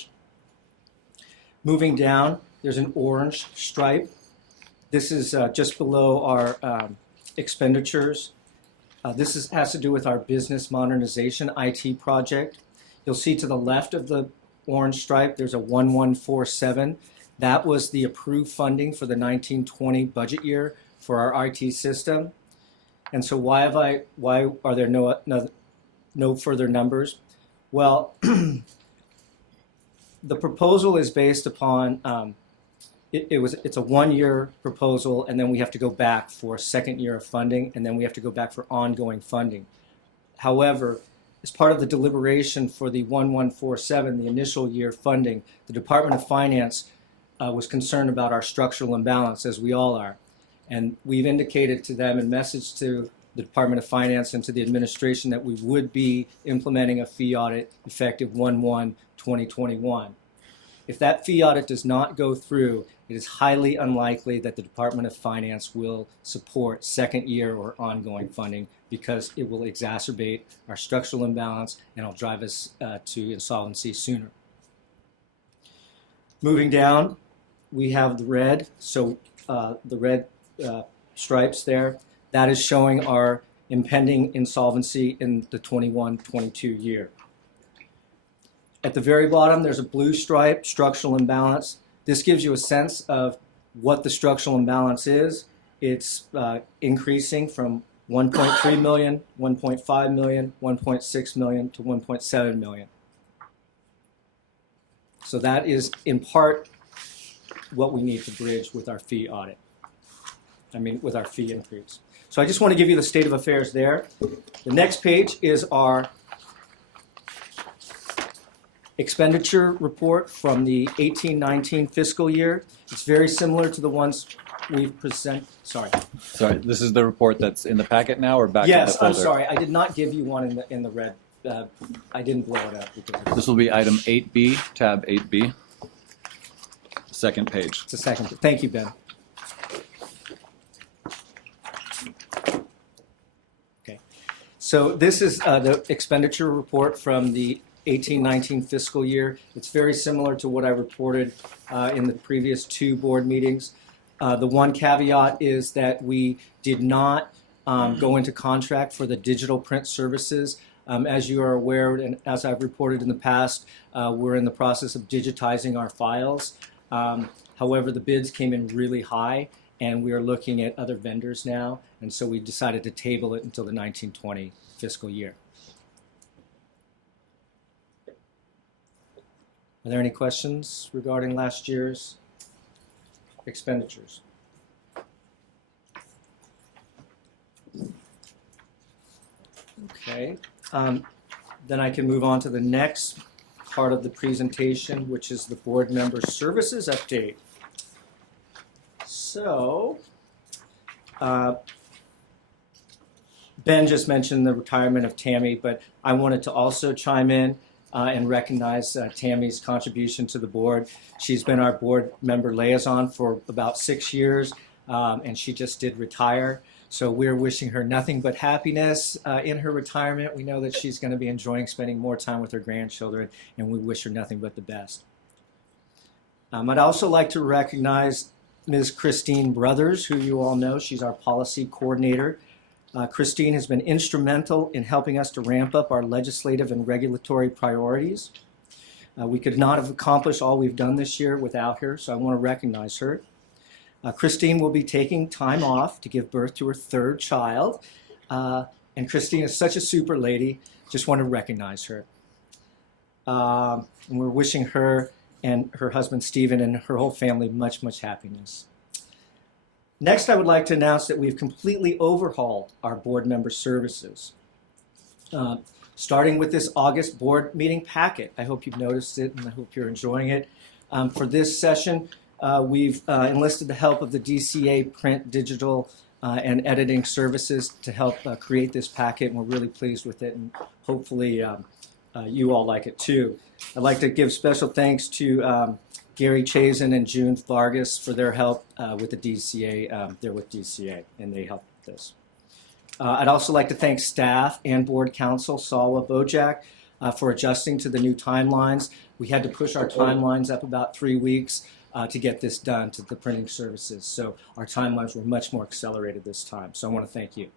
Moving down, there's an orange stripe. This is just below our expenditures. This has to do with our business modernization IT project. You'll see to the left of the orange stripe, there's a 1147. That was the approved funding for the 1920 budget year for our IT system. And so why are there no further numbers? Well, the proposal is based upon it's a one-year proposal, and then we have to go back for a second year of funding, and then we have to go back for ongoing funding. However, as part of the deliberation for the 1147, the initial year funding, the Department of Finance was concerned about our structural imbalance, as we all are. And we've indicated to them in message to the Department of Finance and to the administration that we would be implementing a fee audit effective 1/1/2021. If that fee audit does not go through, it is highly unlikely that the Department of Finance will support second year or ongoing funding, because it will exacerbate our structural imbalance and it'll drive us to insolvency sooner. Moving down, we have the red. So the red stripes there, that is showing our impending insolvency in the 21-22 year. At the very bottom, there's a blue stripe, structural imbalance. This gives you a sense of what the structural imbalance is. It's increasing from 1.3 million, 1.5 million, 1.6 million to 1.7 million. So that is in part what we need to bridge with our fee audit. With our fee increase. So I just want to give you the state of affairs there. The next page is our expenditure report from the 18-19 fiscal year. It's very similar to the ones we've presented. Sorry, this is the report that's in the packet now, or back in the yes, folder? I'm sorry. I did not give you one in the red. I didn't blow it up. Because This will be item 8B, tab 8B. Second page. it's a second. Thank you, Ben. Okay. So this is the expenditure report from the 18-19 fiscal year. It's very similar to what I reported in the previous two board meetings. The one caveat is that we did not go into contract for the digital print services. As you are aware, and as I've reported in the past, we're in the process of digitizing our files. However, the bids came in really high, and we are looking at other vendors now, and so we decided to table it until the 19-20 fiscal year. Are there any questions regarding last year's expenditures? Okay, then I can move on to the next part of the presentation, which is the board member services update. So, Ben just mentioned the retirement of Tammy, but I wanted to also chime in and recognize Tammy's contribution to the board. She's been our board member liaison for about 6 years, and she just did retire. So we're wishing her nothing but happiness in her retirement. We know that she's going to be enjoying spending more time with her grandchildren, and we wish her nothing but the best. I'd also like to recognize Ms. Christine Brothers, who you all know. She's our policy coordinator. Christine has been instrumental in helping us to ramp up our legislative and regulatory priorities. We could not have accomplished all we've done this year without her, so I want to recognize her. Christine will be taking time off to give birth to her third child, and Christine is such a super lady. Just want to recognize her. And we're wishing her and her husband Stephen and her whole family much, much happiness. Next, I would like to announce that we've completely overhauled our board member services. Starting with this August board meeting packet. I hope you've noticed it and I hope you're enjoying it. For this session, we've enlisted the help of the DCA print, digital, and editing services to help create this packet, and we're really pleased with it, and hopefully you all like it too. I'd like to give special thanks to Gary Chazen and June Vargas for their help with the DCA. They're with DCA, and they helped with this. I'd also like to thank staff and board counsel, Salwa Bojak, for adjusting to the new timelines. We had to push our timelines up about 3 weeks to get this done to the printing services. So our timelines were much more accelerated this time. So I want to thank you.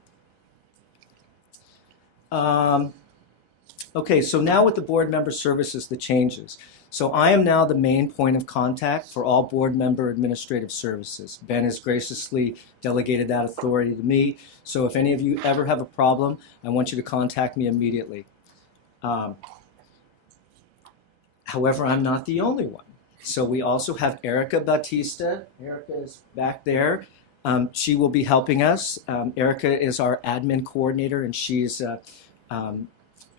Okay, so now with the board member services, the changes. So I am now the main point of contact for all board member administrative services. Ben has graciously delegated that authority to me. So if any of you ever have a problem, I want you to contact me immediately. However, I'm not the only one. So we also have Erica Batista. Erica is back there. She will be helping us. Erica is our admin coordinator, and she's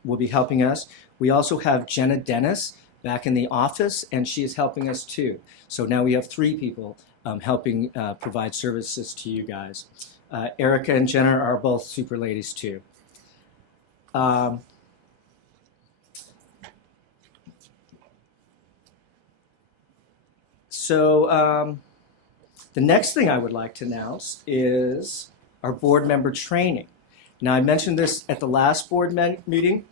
will be helping us. We also have Jenna Dennis back in the office, and she is helping us too. So now we have 3 people helping provide services to you guys. Erica and Jenna are both super ladies too. So the next thing I would like to announce is our board member training. Now, I mentioned this at the last board meeting,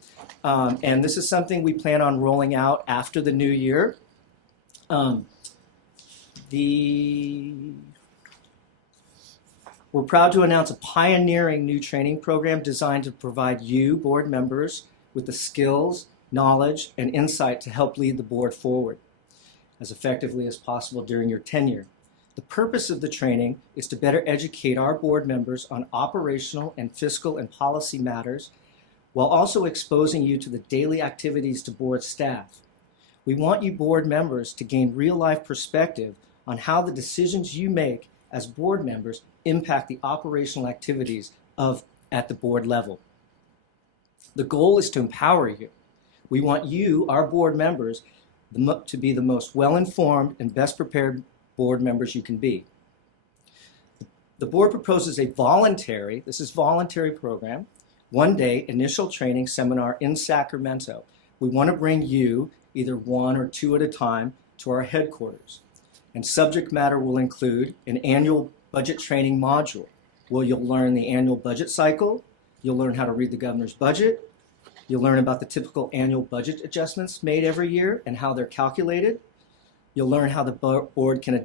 and this is something we plan on rolling out after the new year. We're proud to announce a pioneering new training program designed to provide you, board members, with the skills, knowledge, and insight to help lead the board forward as effectively as possible during your tenure. The purpose of the training is to better educate our board members on operational and fiscal and policy matters, while also exposing you to the daily activities to board staff. We want you board members to gain real-life perspective on how the decisions you make as board members impact the operational activities at the board level. The goal is to empower you. We want you, our board members, to be the most well-informed and best prepared board members you can be. The board proposes a voluntary program, 1-day initial training seminar in Sacramento. We want to bring you, either 1 or 2 at a time, to our headquarters. And subject matter will include an annual budget training module, where you'll learn the annual budget cycle, you'll learn how to read the governor's budget, you'll learn about the typical annual budget adjustments made every year and how they're calculated. You'll learn how the board can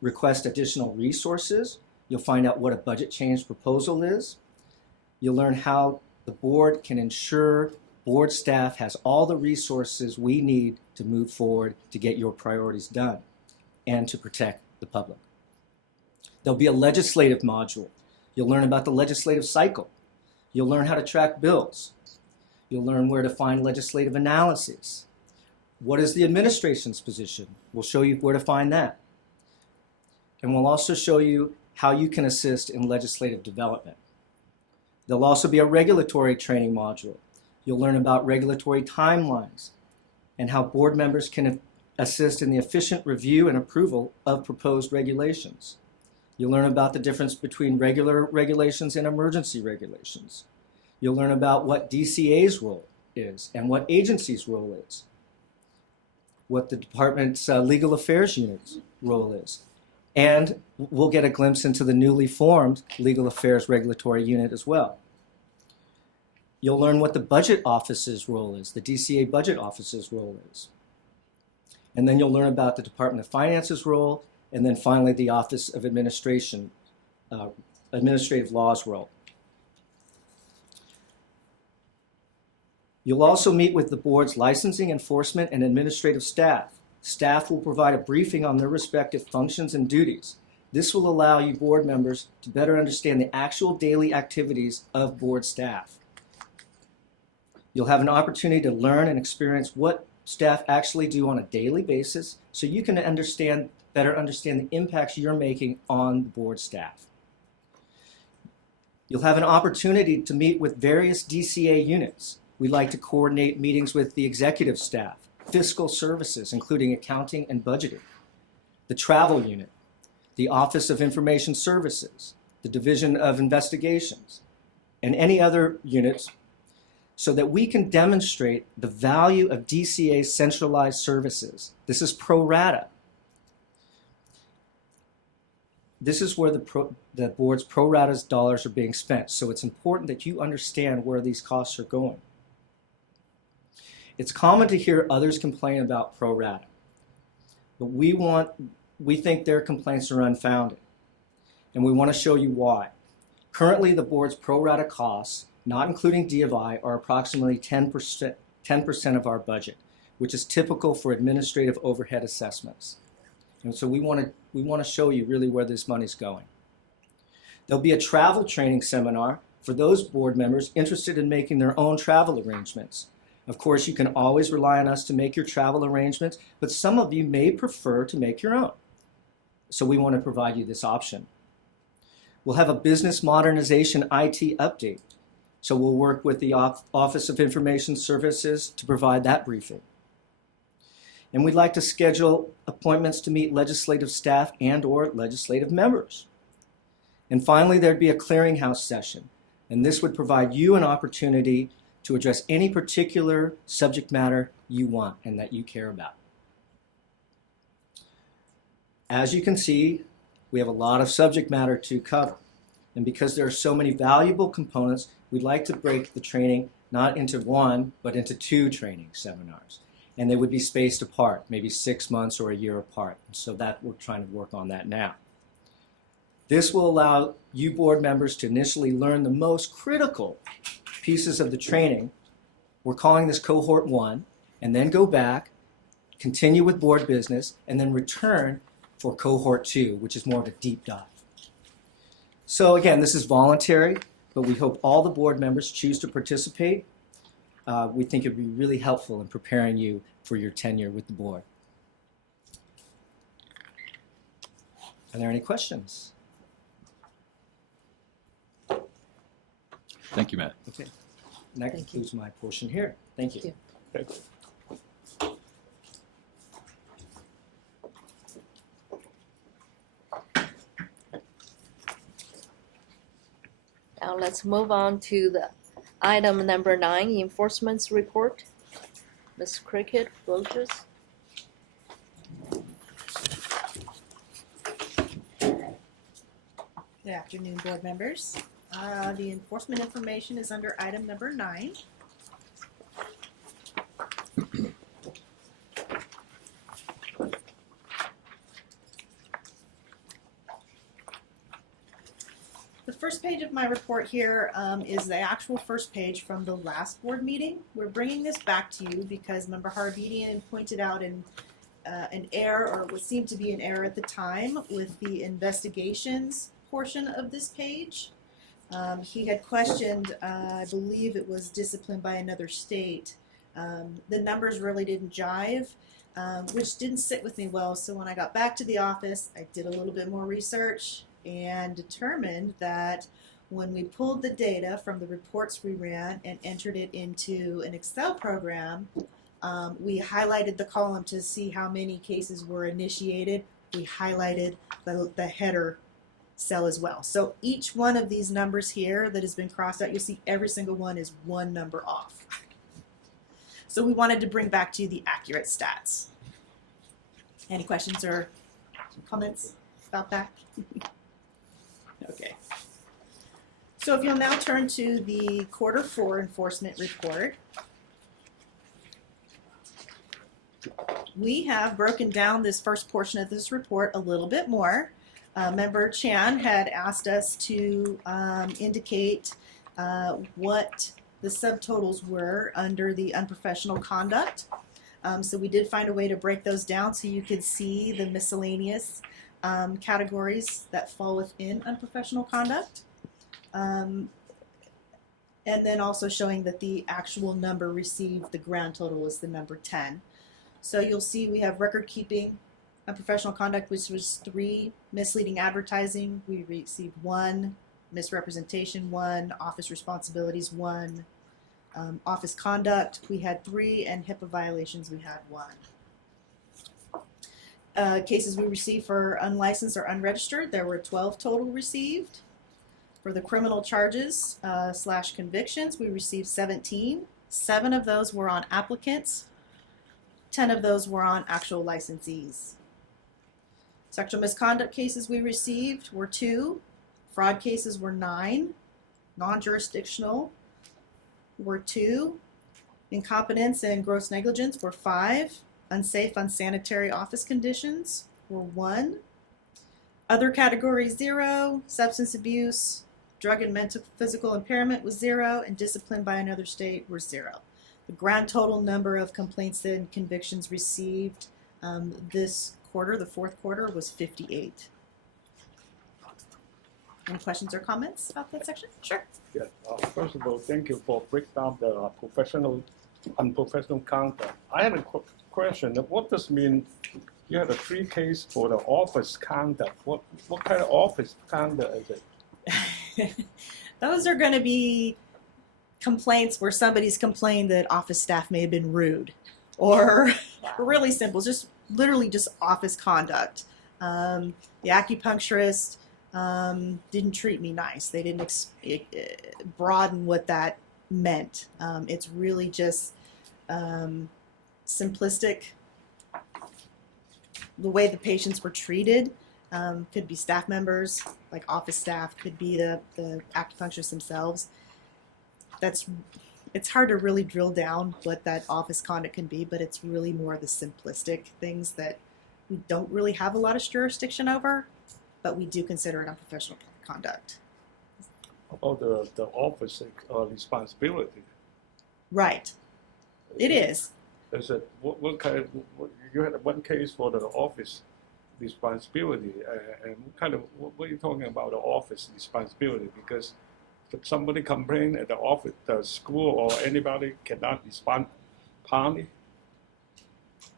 request additional resources. You'll find out what a budget change proposal is. You'll learn how the board can ensure board staff has all the resources we need to move forward to get your priorities done and to protect the public. There'll be a legislative module. You'll learn about the legislative cycle. You'll learn how to track bills. You'll learn where to find legislative analyses. What is the administration's position? We'll show you where to find that. And we'll also show you how you can assist in legislative development. There'll also be a regulatory training module. You'll learn about regulatory timelines and how board members can assist in the efficient review and approval of proposed regulations. You'll learn about the difference between regular regulations and emergency regulations. You'll learn about what DCA's role is and what agency's role is, what the department's legal affairs unit's role is. And we'll get a glimpse into the newly formed legal affairs regulatory unit as well. You'll learn what the budget office's role is, the DCA budget office's role is. And then you'll learn about the Department of Finance's role, and then finally the Office of Administrative Law's role. You'll also meet with the board's licensing, enforcement, and administrative staff. Staff will provide a briefing on their respective functions and duties. This will allow you board members to better understand the actual daily activities of board staff. You'll have an opportunity to learn and experience what staff actually do on a daily basis, so you can understand better understand the impacts you're making on the board staff. You'll have an opportunity to meet with various DCA units. We like to coordinate meetings with the executive staff, fiscal services, including accounting and budgeting, the travel unit, the Office of Information Services, the Division of Investigations, and any other units, so that we can demonstrate the value of DCA's centralized services. This is pro rata. This is where the board's pro rata dollars are being spent. So it's important that you understand where these costs are going. It's common to hear others complain about pro rata, but we think their complaints are unfounded, and we want to show you why. Currently, the board's pro rata costs, not including DFI, are approximately 10% of our budget, which is typical for administrative overhead assessments. And so we want to show you really where this money's going. There'll be a travel training seminar for those board members interested in making their own travel arrangements. Of course, you can always rely on us to make your travel arrangements, but some of you may prefer to make your own. So we want to provide you this option. We'll have a business modernization IT update. So we'll work with the Office of Information Services to provide that briefing. And we'd like to schedule appointments to meet legislative staff and/or legislative members. And finally, there'd be a clearinghouse session. And this would provide you an opportunity to address any particular subject matter you want and that you care about. As you can see, we have a lot of subject matter to cover. And because there are so many valuable components, we'd like to break the training not into one, but into 2 training seminars. And they would be spaced apart, maybe 6 months or a year apart. So that we're trying to work on that now. This will allow you board members to initially learn the most critical pieces of the training. We're calling this cohort 1, and then go back, continue with board business, and then return for cohort 2, which is more of a deep dive. So again, this is voluntary, but we hope all the board members choose to participate. We think it would be really helpful in preparing you for your tenure with the board. Are there any questions? Thank you, Matt. Okay. And that concludes my portion here. Thank you. Thank you. Thanks. Now let's move on to the item number 9, enforcement's report. Ms. Cricket, Roaches. Good afternoon, board members. The enforcement information is under item number 9. The first page of my report here is the actual first page from the last board meeting. We're bringing this back to you because Member Harbedian pointed out an error, or what seemed to be an error at the time, with the investigations portion of this page. He had questioned, I believe it was discipline by another state. The numbers really didn't jive, which didn't sit with me well. So when I got back to the office, I did a little bit more research and determined that when we pulled the data from the reports we ran and entered it into an Excel program, we highlighted the column to see how many cases were initiated. We highlighted the header cell as well. So each one of these numbers here that has been crossed out, you'll see every single one is one number off. So we wanted to bring back to you the accurate stats. Any questions or comments about that? Okay. So if you'll now turn to the quarter 4 enforcement report. We have broken down this first portion of this report a little bit more. Member Chan had asked us to indicate what the subtotals were under the unprofessional conduct. So we did find a way to break those down so you could see the miscellaneous categories that fall within unprofessional conduct. And then also showing that the actual number received, the grand total is the number 10. So you'll see we have record keeping, Unprofessional conduct, which was 3. Misleading advertising, we received 1. Misrepresentation, 1. Office responsibilities, 1. Office conduct, we had 3, and HIPAA violations, we had 1. Cases we received for unlicensed or unregistered, there were 12 total received. For the criminal charges / convictions, we received 17. 7 of those were on applicants. 10 of those were on actual licensees. Sexual misconduct cases we received were 2. Fraud cases were 9. Non-jurisdictional were 2. Incompetence and gross negligence were 5. Unsafe, unsanitary office conditions were 1. Other categories 0. Substance abuse, drug and mental physical impairment was 0, and discipline by another state were 0. The grand total number of complaints and convictions received this quarter, the 4th quarter, was 58. Any questions or comments about that section? Sure. Yeah, first of all, thank you for breaking down the unprofessional conduct. I had a question. What does mean you had a 3 case for the office conduct? What kind of office conduct is it? Those are going to be complaints where somebody's complained that office staff may have been rude, or really simple, just literally just office conduct. The acupuncturist didn't treat me nice. They didn't broaden what that meant. It's really just simplistic. The way the patients were treated could be staff members, like office staff, could be the acupuncturists themselves. It's hard to really drill down what that office conduct can be, but it's really more the simplistic things that we don't really have a lot of jurisdiction over, but we do consider it unprofessional conduct. About the office responsibility. Right. It is. Is it what kind of you had 1 case for the office responsibility, and what are you talking about the office responsibility? Because if somebody complain at the office, the school or anybody cannot respond promptly.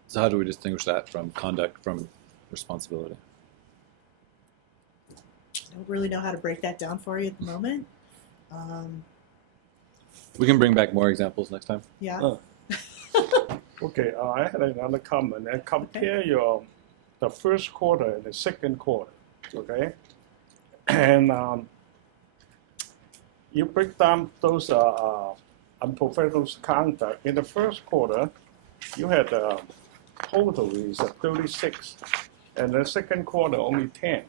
So how do we distinguish that from conduct from responsibility? I don't really know how to break that down for you at the moment. We can bring back more examples next time. Yeah. Okay, I had another comment. And compare the 1st quarter and the 2nd quarter, okay? And you break down those unprofessional conduct. In the 1st quarter, you had total is 36, and the 2nd quarter only 10.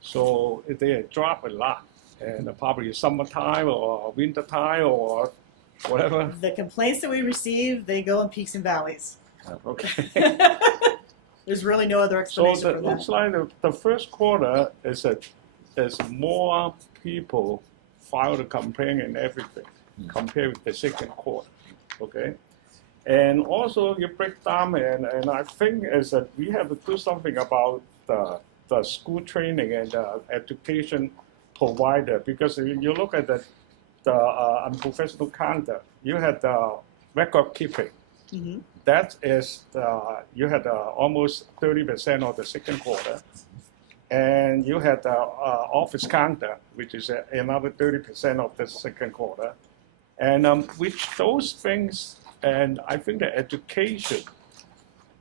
So they dropped a lot, and probably summertime or winter time or whatever. The complaints that we receive, they go in peaks and valleys. Okay. There's really no other So explanation it for looks that. like the 1st quarter is there's more people filed a complaint and everything compared with the 2nd quarter. Okay. And also you break down, and I think is that we have to do something about the school training and the education provider, because if you look at the unprofessional conduct, you had the record keeping. Mm-hmm. That is, you had almost 30% of the 2nd quarter, and you had office conduct, which is another 30% of the 2nd quarter, and which those things, and I think the education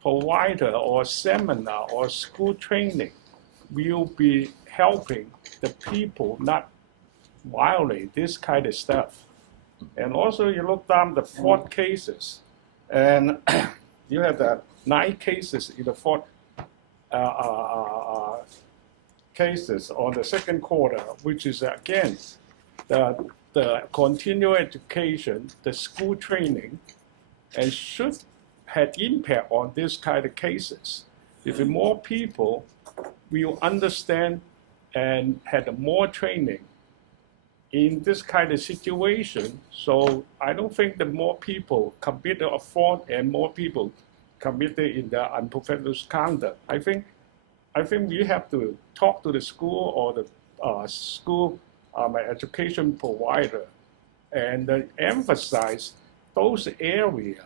provider or seminar or school training will be helping the people not violate this kind of stuff. And also you look down the fraud cases, and you have 9 cases in the fraud cases on the 2nd quarter, which is again the continuing education, the school training, and should have impact on this kind of cases. If more people will understand and had more training in this kind of situation, so I don't think that more people committed a fraud and more people committed in the unprofessional conduct. I think we have to talk to the school or the school education provider and emphasize those areas.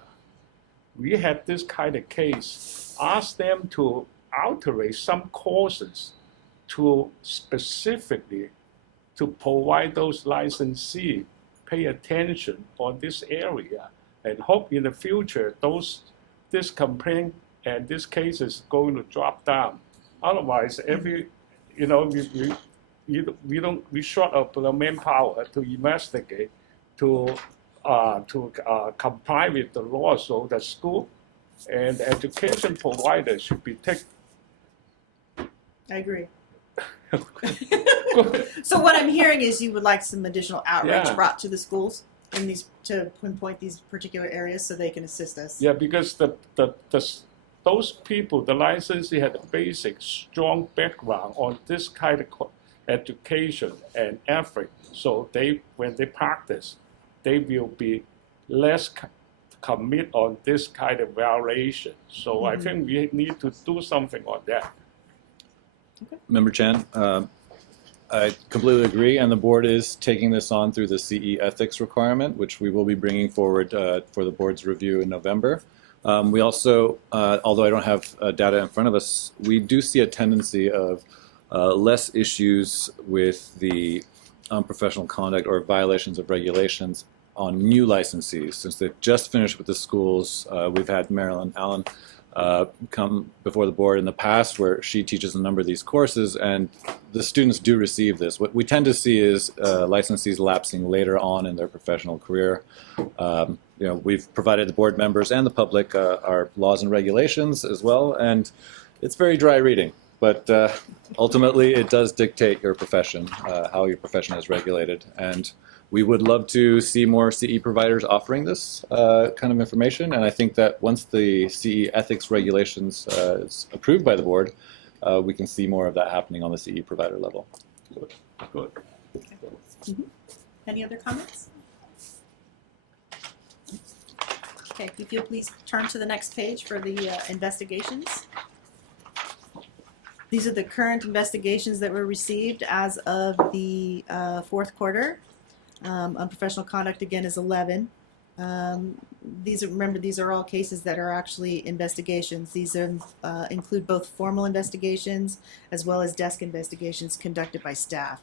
We had this kind of case. Ask them to alter some courses to specifically to provide those licensees pay attention on this area, and hope in the future this complaint and this case is going to drop down. Otherwise, we short of the manpower to investigate, to comply with the law. So the school and education providers should be taken. I agree. So what I'm hearing is you would like some additional outreach Yeah. brought to the schools in these to pinpoint these particular areas so they can assist us. Yeah, because those people, the licensee had a basic, strong background on this kind of education and effort. So when they practice, they will be less commit on this kind of violation. So I think we need to do something on that. Member Chan, I completely agree, and the board is taking this on through the CE ethics requirement, which we will be bringing forward for the board's review in November. We also, although I don't have data in front of us, we do see a tendency of less issues with the unprofessional conduct or violations of regulations on new licensees. Since they've just finished with the schools, we've had Marilyn Allen come before the board in the past where she teaches a number of these courses, and the students do receive this. What we tend to see is licensees lapsing later on in their professional career. We've provided the board members and the public our laws and regulations as well, and it's very dry reading. But ultimately, it does dictate your profession, how your profession is regulated. And we would love to see more CE providers offering this kind of information. And I think that once the CE ethics regulations is approved by the board, we can see more of that happening on the CE provider level. Good. Any other comments? Okay, if you'll please turn to the next page for the investigations. These are the current investigations that were received as of the fourth quarter. Unprofessional conduct again is 11. Remember, these are all cases that are actually investigations. These include both formal investigations as well as desk investigations conducted by staff.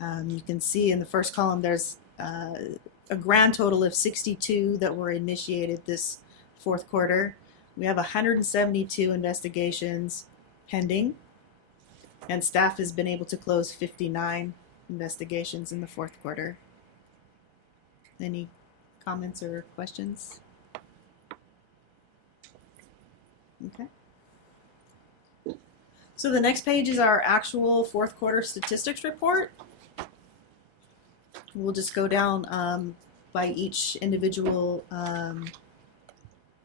You can see in the first column there's a grand total of 62 that were initiated this fourth quarter. We have 172 investigations pending, and staff has been able to close 59 investigations in the fourth quarter. Any comments or questions? Okay. So the next page is our actual fourth quarter statistics report. We'll just go down by each individual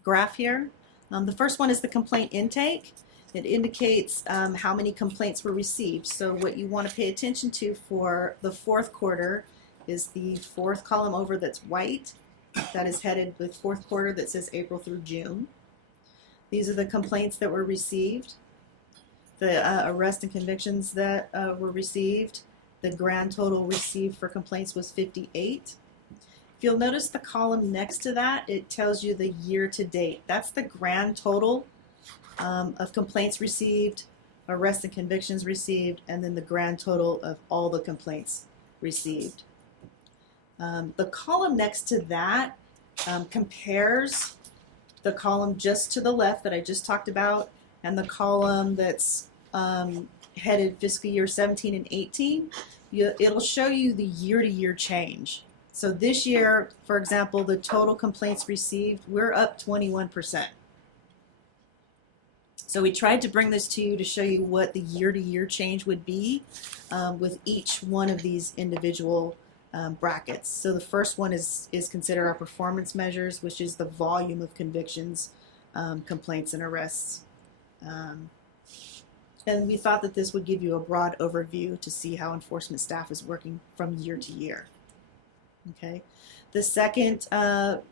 graph here. The first one is the complaint intake. It indicates how many complaints were received. So what you want to pay attention to for the fourth quarter is the fourth column over that's white. That is headed with fourth quarter that says April through June. These are the complaints that were received, the arrests and convictions that were received. The grand total received for complaints was 58. If you'll notice the column next to that, it tells you the year to date. That's the grand total of complaints received, arrests and convictions received, and then the grand total of all the complaints received. The column next to that compares the column just to the left that I just talked about and the column that's headed fiscal year 17 and 18. It'll show you the year-to-year change. So this year, for example, the total complaints received, we're up 21%. So we tried to bring this to you to show you what the year-to-year change would be with each one of these individual brackets. So the first one is considered our performance measures, which is the volume of convictions, complaints, and arrests. And we thought that this would give you a broad overview to see how enforcement staff is working from year to year. Okay. The second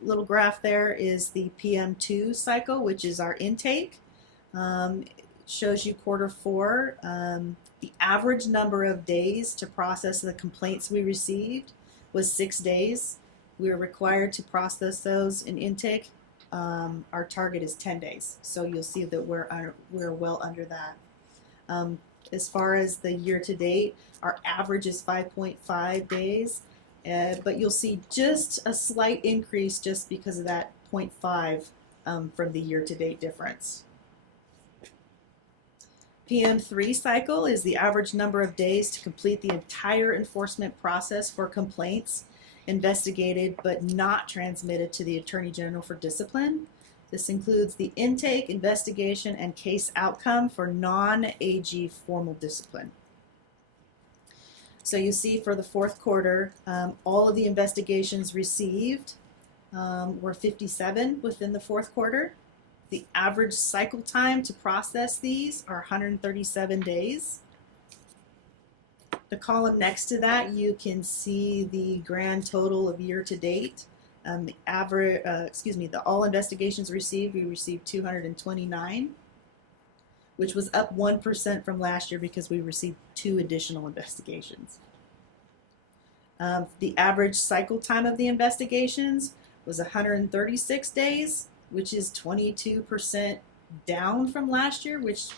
little graph there is the PM2 cycle, which is our intake. It shows you quarter four. The average number of days to process the complaints we received was 6 days. We were required to process those in intake our target is 10 days. So you'll see that we're well under that. As far as the year to date, our average is 5.5 days, but you'll see just a slight increase just because of that 0.5 from the year to date difference. PM3 cycle is the average number of days to complete the entire enforcement process for complaints investigated but not transmitted to the Attorney General for discipline. This includes the intake, investigation, and case outcome for non-AG formal discipline. So you see for the fourth quarter, all of the investigations received were 57 within the fourth quarter. The average cycle time to process these are 137 days. The column next to that, you can see the grand total of year to date. The average, the all investigations received, we received 229, which was up 1% from last year because we received 2 additional investigations. The average cycle time of the investigations was 136 days, which is 22% down from last year, which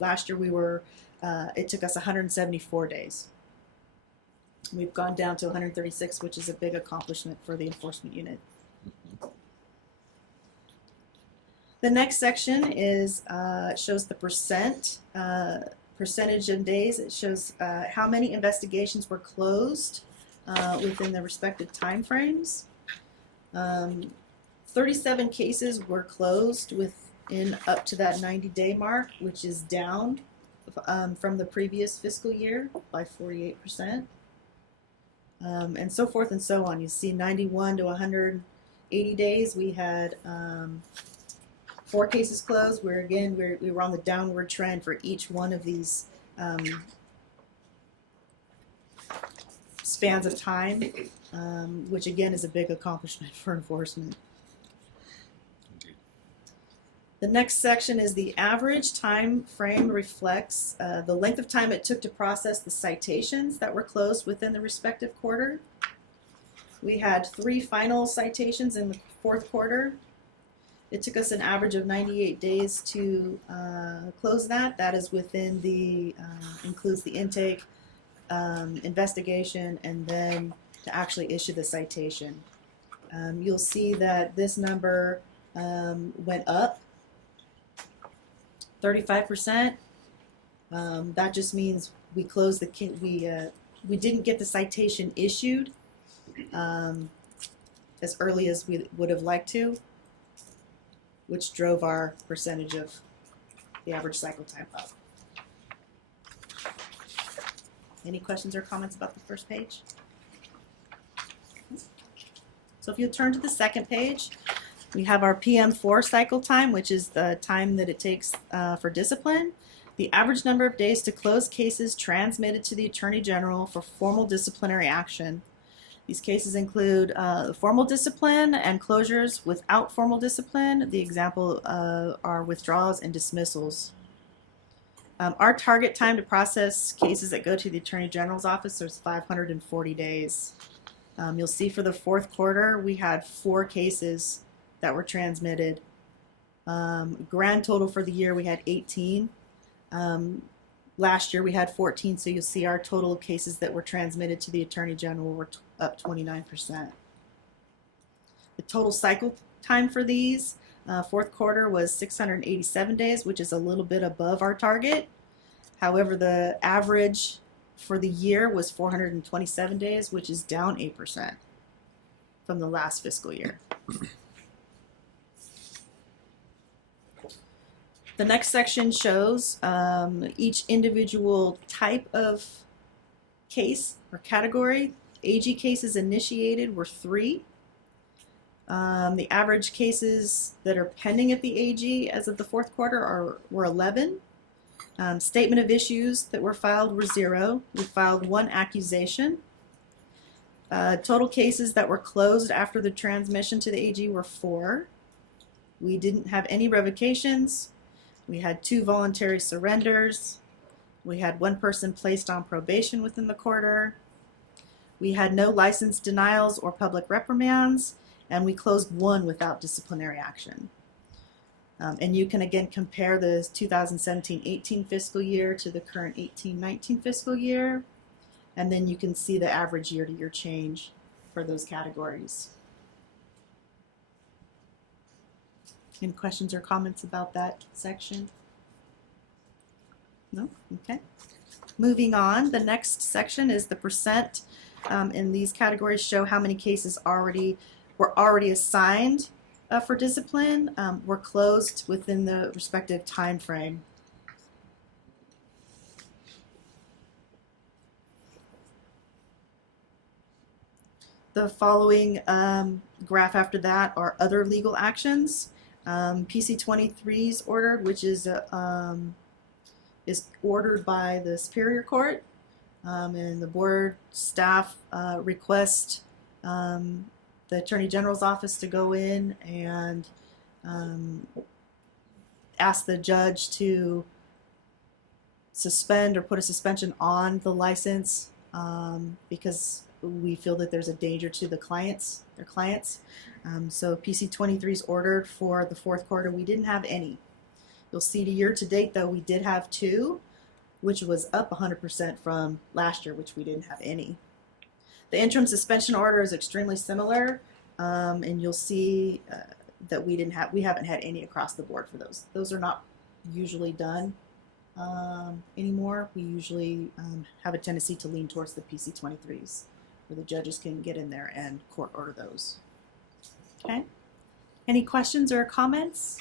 last year we were, it took us 174 days. We've gone down to 136, which is a big accomplishment for the enforcement unit. The next section is shows the percentage of days. It shows how many investigations were closed within the respective time frames. 37 cases were closed within up to that 90-day mark, which is down from the previous fiscal year by 48%. And so forth and so on. You see 91 to 180 days, we had 4 cases closed, where again, we were on the downward trend for each one of these spans of time, which again is a big accomplishment for enforcement. The next section is the average time frame reflects the length of time it took to process the citations that were closed within the respective quarter. We had 3 final citations in the fourth quarter. It took us an average of 98 days to close that. That is within the, includes the intake, investigation, and then to actually issue the citation. You'll see that this number went up 35%. That just means we closed the we didn't get the citation issued as early as we would have liked to, which drove our percentage of the average cycle time up. Any questions or comments about the first page? So if you turn to the second page, we have our PM4 cycle time, which is the time that it takes for discipline. The average number of days to close cases transmitted to the Attorney General for formal disciplinary action. These cases include formal discipline and closures without formal discipline. The example are withdrawals and dismissals. Our target time to process cases that go to the Attorney General's office is 540 days. You'll see for the fourth quarter, we had 4 cases that were transmitted. Grand total for the year, we had 18. Last year we had 14, so you'll see our total of cases that were transmitted to the Attorney General were up 29%. The total cycle time for these fourth quarter was 687 days, which is a little bit above our target. However, the average for the year was 427 days, which is down 8% from the last fiscal year. The next section shows each individual type of case or category. AG cases initiated were 3. The average cases that are pending at the AG as of the fourth quarter were 11. Statement of issues that were filed were 0. We filed 1 accusation. Total cases that were closed after the transmission to the AG were 4. We didn't have any revocations. We had 2 voluntary surrenders. We had 1 person placed on probation within the quarter. We had no license denials or public reprimands, and we closed 1 without disciplinary action. And you can again compare the 2017-18 fiscal year to the current 18-19 fiscal year, and then you can see the average year-to-year change for those categories. Any questions or comments about that section? No? Okay. Moving on, the next section is the percent, and these categories show how many cases were already assigned for discipline, were closed within the respective time frame. The following graph after that are other legal actions. PC 23 is ordered, which is ordered by the Superior Court, and the board staff request the Attorney General's office to go in and ask the judge to suspend or put a suspension on the license because we feel that there's a danger to their clients. So PC 23 is ordered for the 4th quarter. We didn't have any. You'll see year to date though we did have 2, which was up 100% from last year, which we didn't have any. The interim suspension order is extremely similar, and you'll see that we haven't had any across the board for those. Those are not usually done anymore. We usually have a tendency to lean towards the PC 23s, where the judges can get in there and court order those. Okay. Any questions or comments?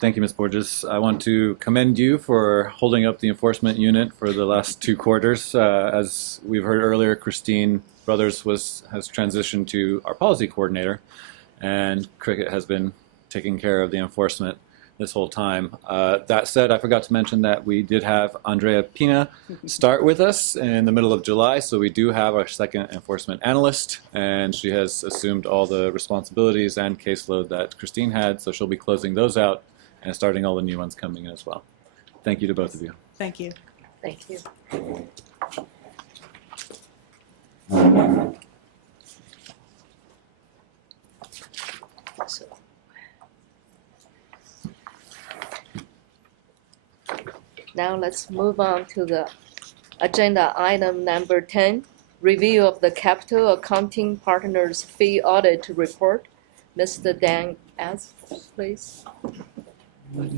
Thank you, Ms. Borges. I want to commend you for holding up the enforcement unit for the last 2 quarters. As we've heard earlier, Christine Brothers has transitioned to our policy coordinator, and Cricket has been taking care of the enforcement this whole time. That said, I forgot to mention that we did have Andrea Pina start with us in the middle of July, so we do have our second enforcement analyst, and she has assumed all the responsibilities and caseload that Christine had, so she'll be closing those out and starting all the new ones coming in as well. Thank you to both of you. Thank you. Thank you. So, now let's move on to the agenda item number 10, review of the Capital Accounting Partners Fee Audit Report. Mr. Dan S., please. Come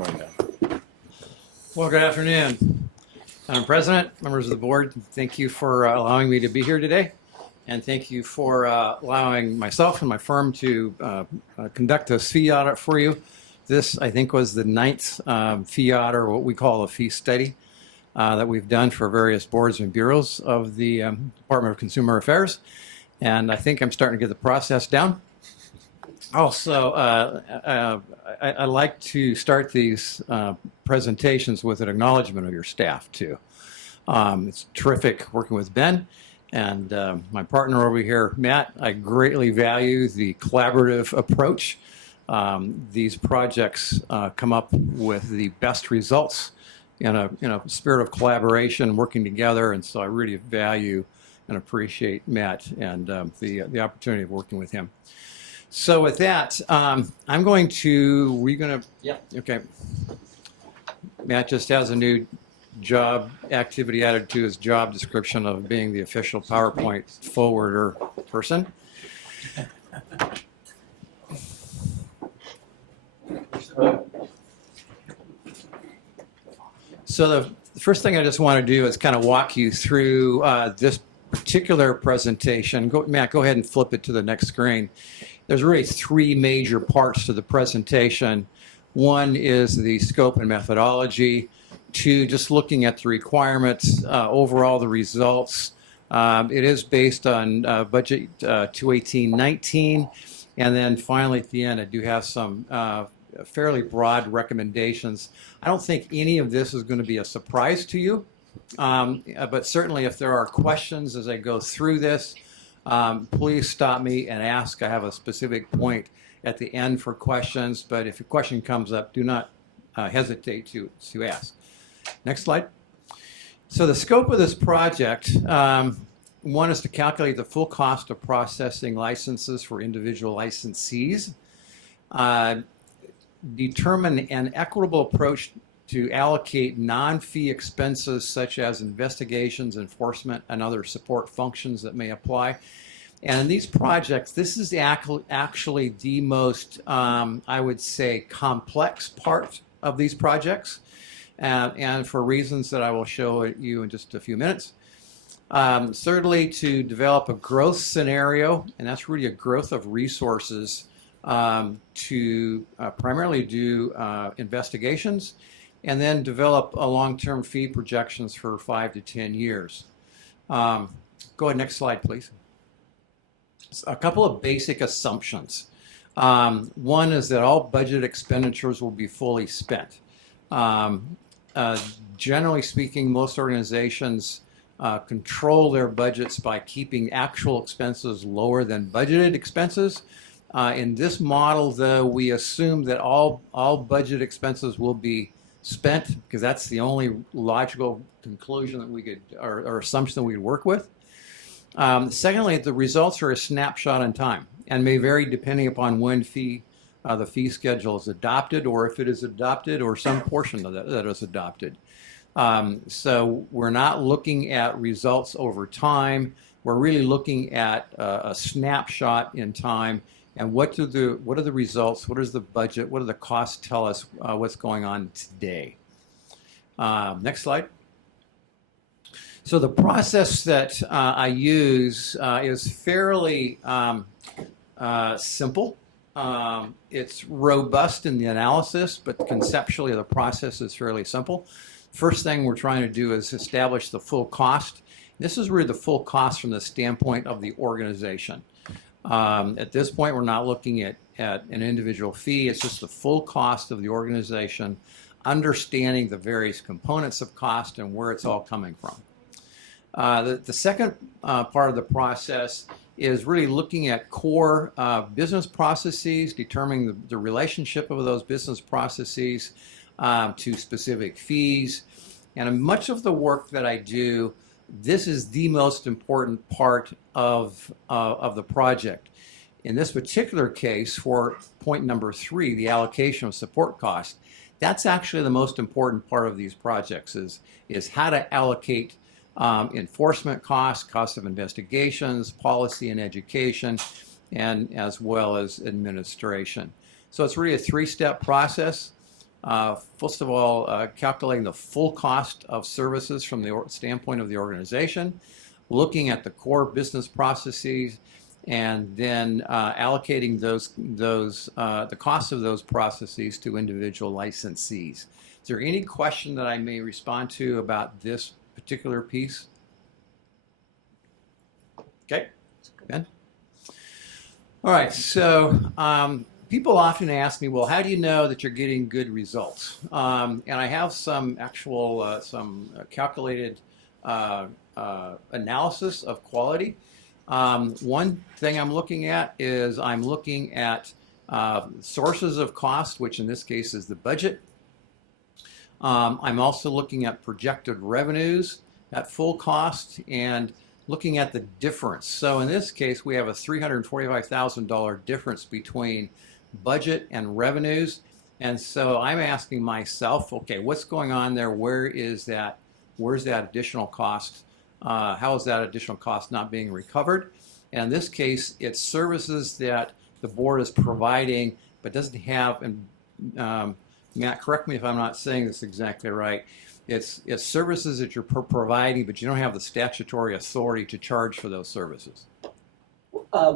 on down. Well, good afternoon, Madam President, members of the board. Thank you for allowing me to be here today, and thank you for allowing myself and my firm to conduct a fee audit for you. This, I think, was the 9th fee audit, or what we call a fee study, that we've done for various boards and bureaus of the Department of Consumer Affairs, and I think I'm starting to get the process down. Also, I like to start these presentations with an acknowledgement of your staff, too. It's terrific working with Ben and my partner over here, Matt. I greatly value the collaborative approach. These projects come up with the best results in a spirit of collaboration, working together, and so I really value and appreciate Matt and the opportunity of working with him. So with that, okay. Matt just has a new job activity added to his job description of being the official PowerPoint forwarder person. So the first thing I just want to do is kind of walk you through this particular presentation. Matt, go ahead and flip it to the next screen. There's really 3 major parts to the presentation. One is the scope and methodology. 2, just looking at the requirements, overall the results. It is based on budget 218-19. And then finally at the end, I do have some fairly broad recommendations. I don't think any of this is going to be a surprise to you. But certainly if there are questions as I go through this, please stop me and ask. I have a specific point at the end for questions, but if a question comes up, do not hesitate to ask. Next slide. So the scope of this project, one is to calculate the full cost of processing licenses for individual licensees, determine an equitable approach to allocate non-fee expenses such as investigations, enforcement, and other support functions that may apply. And in these projects, this is actually the most, I would say, complex part of these projects, and for reasons that I will show you in just a few minutes. Certainly to develop a growth scenario, and that's really a growth of resources to primarily do investigations, and then develop a long-term fee projections for 5 to 10 years. Go ahead, next slide, please. A couple of basic assumptions. One is that all budget expenditures will be fully spent. Generally speaking, most organizations control their budgets by keeping actual expenses lower than budgeted expenses. In this model, though, we assume that all budget expenses will be spent, because that's the only logical conclusion that we could, or assumption that we could work with. Secondly, the results are a snapshot in time and may vary depending upon when the fee schedule is adopted, or if it is adopted, or some portion of that is adopted. So we're not looking at results over time. We're really looking at a snapshot in time, and what are the results? What is the budget? What do the costs tell us what's going on today? Next slide. So the process that I use is fairly simple. It's robust in the analysis, but conceptually the process is fairly simple. First thing we're trying to do is establish the full cost. This is really the full cost from the standpoint of the organization. At this point, we're not looking at an individual fee. It's just the full cost of the organization, understanding the various components of cost and where it's all coming from. The second part of the process is really looking at core business processes, determining the relationship of those business processes to specific fees. And much of the work that I do, this is the most important part of the project. In this particular case, for point number 3, the allocation of support costs, that's actually the most important part of these projects, is how to allocate enforcement costs, cost of investigations, policy and education, and as well as administration. So it's really a 3-step process. First of all, calculating the full cost of services from the standpoint of the organization, looking at the core business processes, and then allocating the cost of those processes to individual licensees. Is there any question that I may respond to about this particular piece? Okay, Ben? All right, so people often ask me, well, how do you know that you're getting good results? And I have some actual, calculated analysis of quality. One thing I'm looking at is I'm looking at sources of cost, which in this case is the budget. I'm also looking at projected revenues at full cost and looking at the difference. So in this case, we have a $345,000 difference between budget and revenues. And so I'm asking myself, okay, what's going on there? Where's that additional cost? How is that additional cost not being recovered? And in this case, it's services that the board is providing, but doesn't have, and Matt, correct me if I'm not saying this exactly right, it's services that you're providing, but you don't have the statutory authority to charge for those services.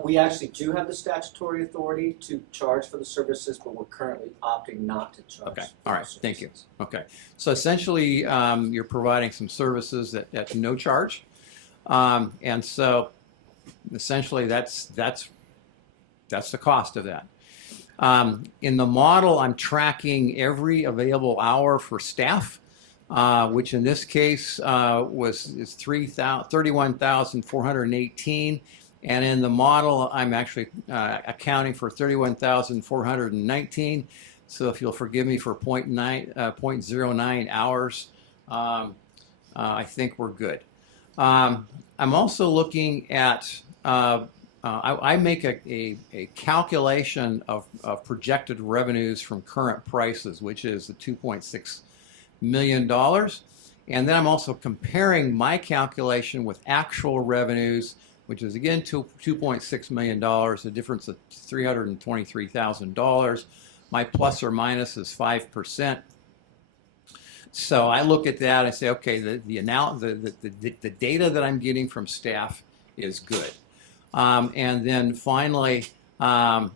We actually do have the statutory authority to charge for the services, but we're currently opting not to charge. Okay, all right, thank you. Okay, so essentially you're providing some services at no charge, and so essentially that's the cost of that. In the model, I'm tracking every available hour for staff, which in this case is 31,418. And in the model, I'm actually accounting for 31,419. So if you'll forgive me for 0.09 hours, I think we're good. I'm also looking at, I make a calculation of projected revenues from current prices, which is the $2.6 million. And then I'm also comparing my calculation with actual revenues, which is again $2.6 million, a difference of $323,000. My plus or minus is 5%. So I look at that and say, okay, the data that I'm getting from staff is good. And then finally, in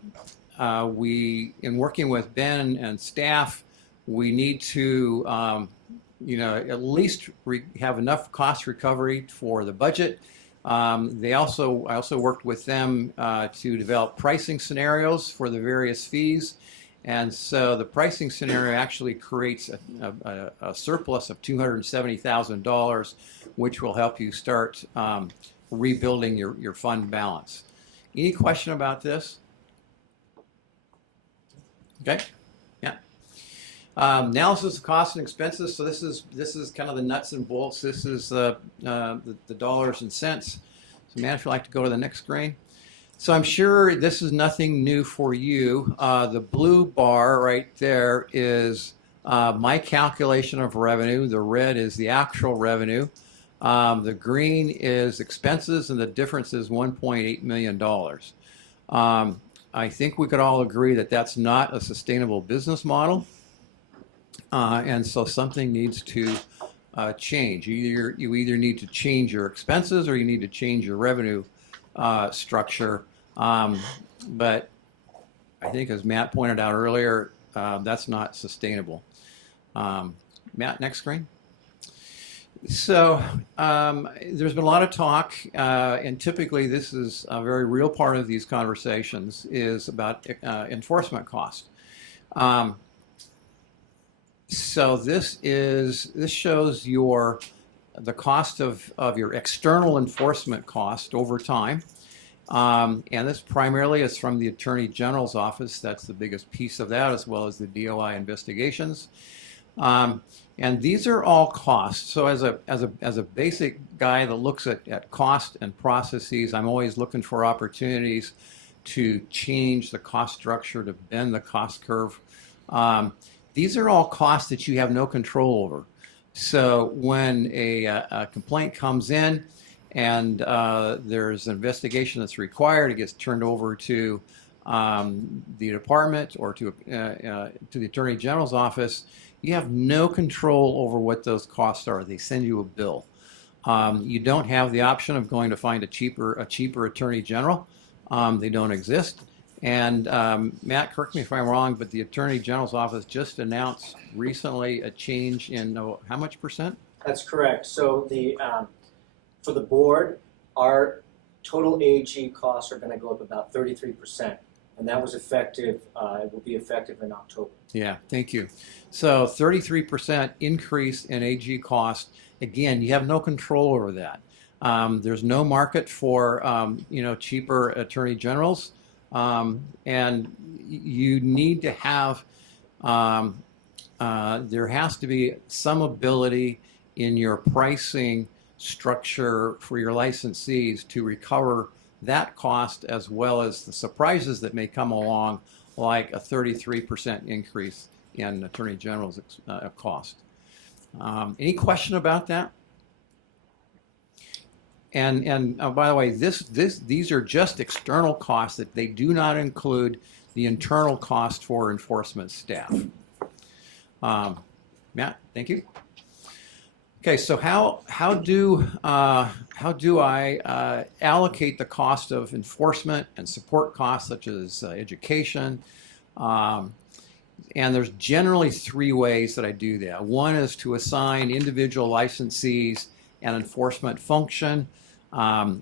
working with Ben and staff, we need to, at least have enough cost recovery for the budget. I also worked with them to develop pricing scenarios for the various fees. And so the pricing scenario actually creates a surplus of $270,000, which will help you start rebuilding your fund balance. Any question about this? Okay, yeah. Analysis of costs and expenses. So this is kind of the nuts and bolts. This is the dollars and cents. So Matt, if you'd like to go to the next screen. So I'm sure this is nothing new for you. The blue bar right there is my calculation of revenue. The red is the actual revenue. The green is expenses, and the difference is $1.8 million. I think we could all agree that that's not a sustainable business model. And so something needs to change. You either need to change your expenses or you need to change your revenue structure. But I think, as Matt pointed out earlier, that's not sustainable. Matt, next screen. So there's been a lot of talk, and typically this is a very real part of these conversations, is about enforcement cost. So this shows the cost of your external enforcement cost over time. And this primarily is from the Attorney General's office. That's the biggest piece of that, as well as the DOI investigations. And these are all costs. So as a basic guy that looks at cost and processes, I'm always looking for opportunities to change the cost structure, to bend the cost curve. These are all costs that you have no control over. So when a complaint comes in and there's an investigation that's required, it gets turned over to the department or to the Attorney General's office. You have no control over what those costs are. They send you a bill. You don't have the option of going to find a cheaper Attorney General. They don't exist. And Matt, correct me if I'm wrong, but the Attorney General's office just announced recently a change in how much percent? That's correct. So for the board, our total AG costs are going to go up about 33%, and that was effective. It will be effective in October. Yeah, thank you. So 33% increase in AG cost. Again, you have no control over that. There's no market for cheaper attorney generals, and you need to have. There has to be some ability in your pricing structure for your licensees to recover that cost, as well as the surprises that may come along, like a 33% increase in Attorney General's cost. Any question about that? And by the way, these are just external costs, that they do not include the internal cost for enforcement staff. Matt, thank you. Okay, so how do I allocate the cost of enforcement and support costs, such as education? And there's generally three ways that I do that. One is to assign individual licensees an enforcement function.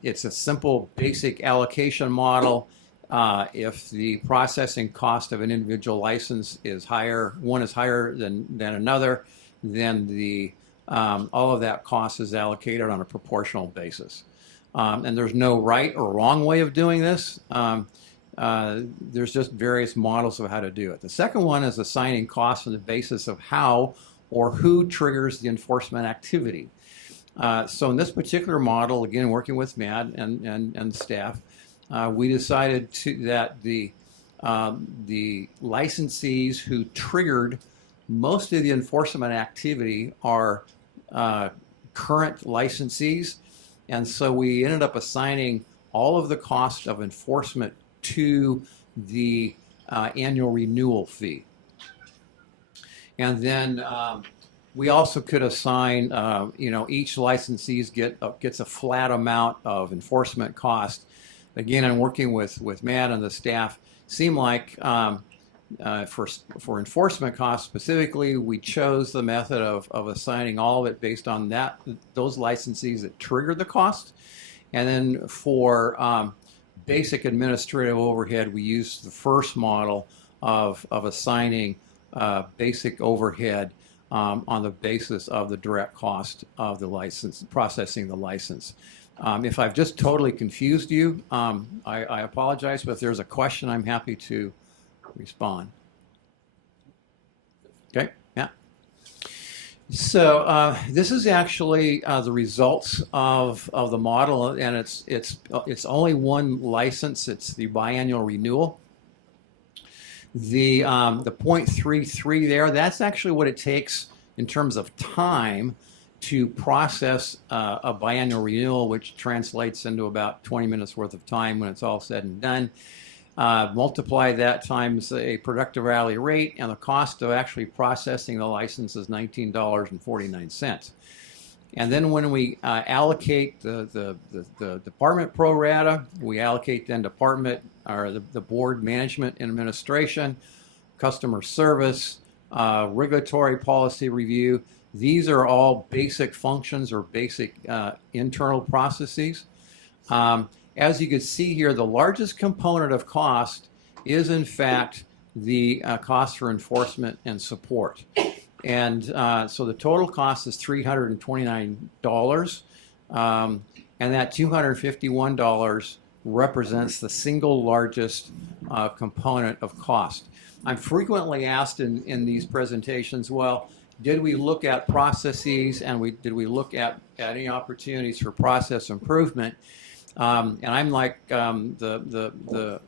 It's a simple, basic allocation model. If the processing cost of an individual license is higher, one is higher than another, then all of that cost is allocated on a proportional basis. And there's no right or wrong way of doing this. There's just various models of how to do it. The second one is assigning costs on the basis of how or who triggers the enforcement activity. So in this particular model, again, working with Matt and staff, we decided that the licensees who triggered most of the enforcement activity are current licensees, and so we ended up assigning all of the cost of enforcement to the annual renewal fee. And then we also could assign, each licensee gets a flat amount of enforcement cost. Again, I'm working with Matt and the staff. Seemed like for enforcement costs specifically, we chose the method of assigning all of it based on those licensees that triggered the cost. And then for basic administrative overhead, we used the first model of assigning basic overhead on the basis of the direct cost of the license, processing the license. If I've just totally confused you, I apologize, but if there's a question, I'm happy to respond. Okay, yeah. So this is actually the results of the model, and it's only one license. It's the biannual renewal. The 0.33 there, that's actually what it takes in terms of time to process a biannual renewal, which translates into about 20 minutes worth of time when it's all said and done. Multiply that times a productive hourly rate, and the cost of actually processing the license is $19.49. And then when we allocate the department pro rata, we allocate then department or the board management and administration, customer service, regulatory policy review. These are all basic functions or basic internal processes. As you can see here, the largest component of cost is in fact the cost for enforcement and support. And so the total cost is $329, and that $251 represents the single largest component of cost. I'm frequently asked in these presentations, well, did we look at processes and did we look at any opportunities for process improvement? And I'm like the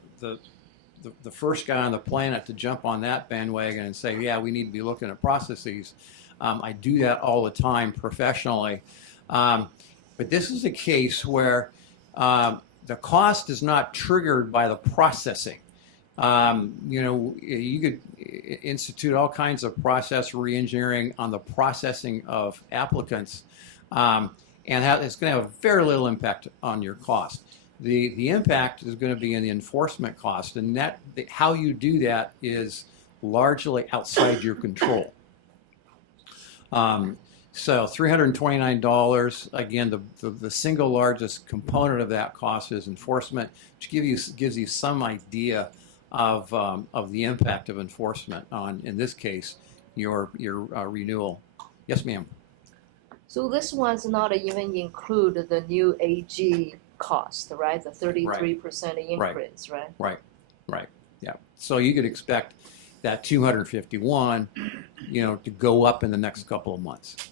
first guy on the planet to jump on that bandwagon and say, yeah, we need to be looking at processes. I do that all the time professionally. But this is a case where the cost is not triggered by the processing. You could institute all kinds of process reengineering on the processing of applicants, and it's going to have very little impact on your cost. The impact is going to be in the enforcement cost, and how you do that is largely outside your control. So $329, again, the single largest component of that cost is enforcement, which gives you some idea of the impact of enforcement on, in this case, your renewal. Yes, ma'am. So this one's not even include the new AG cost, right? The 33% increase, right? Right. Yeah. So you could expect that 251, to go up in the next couple of months.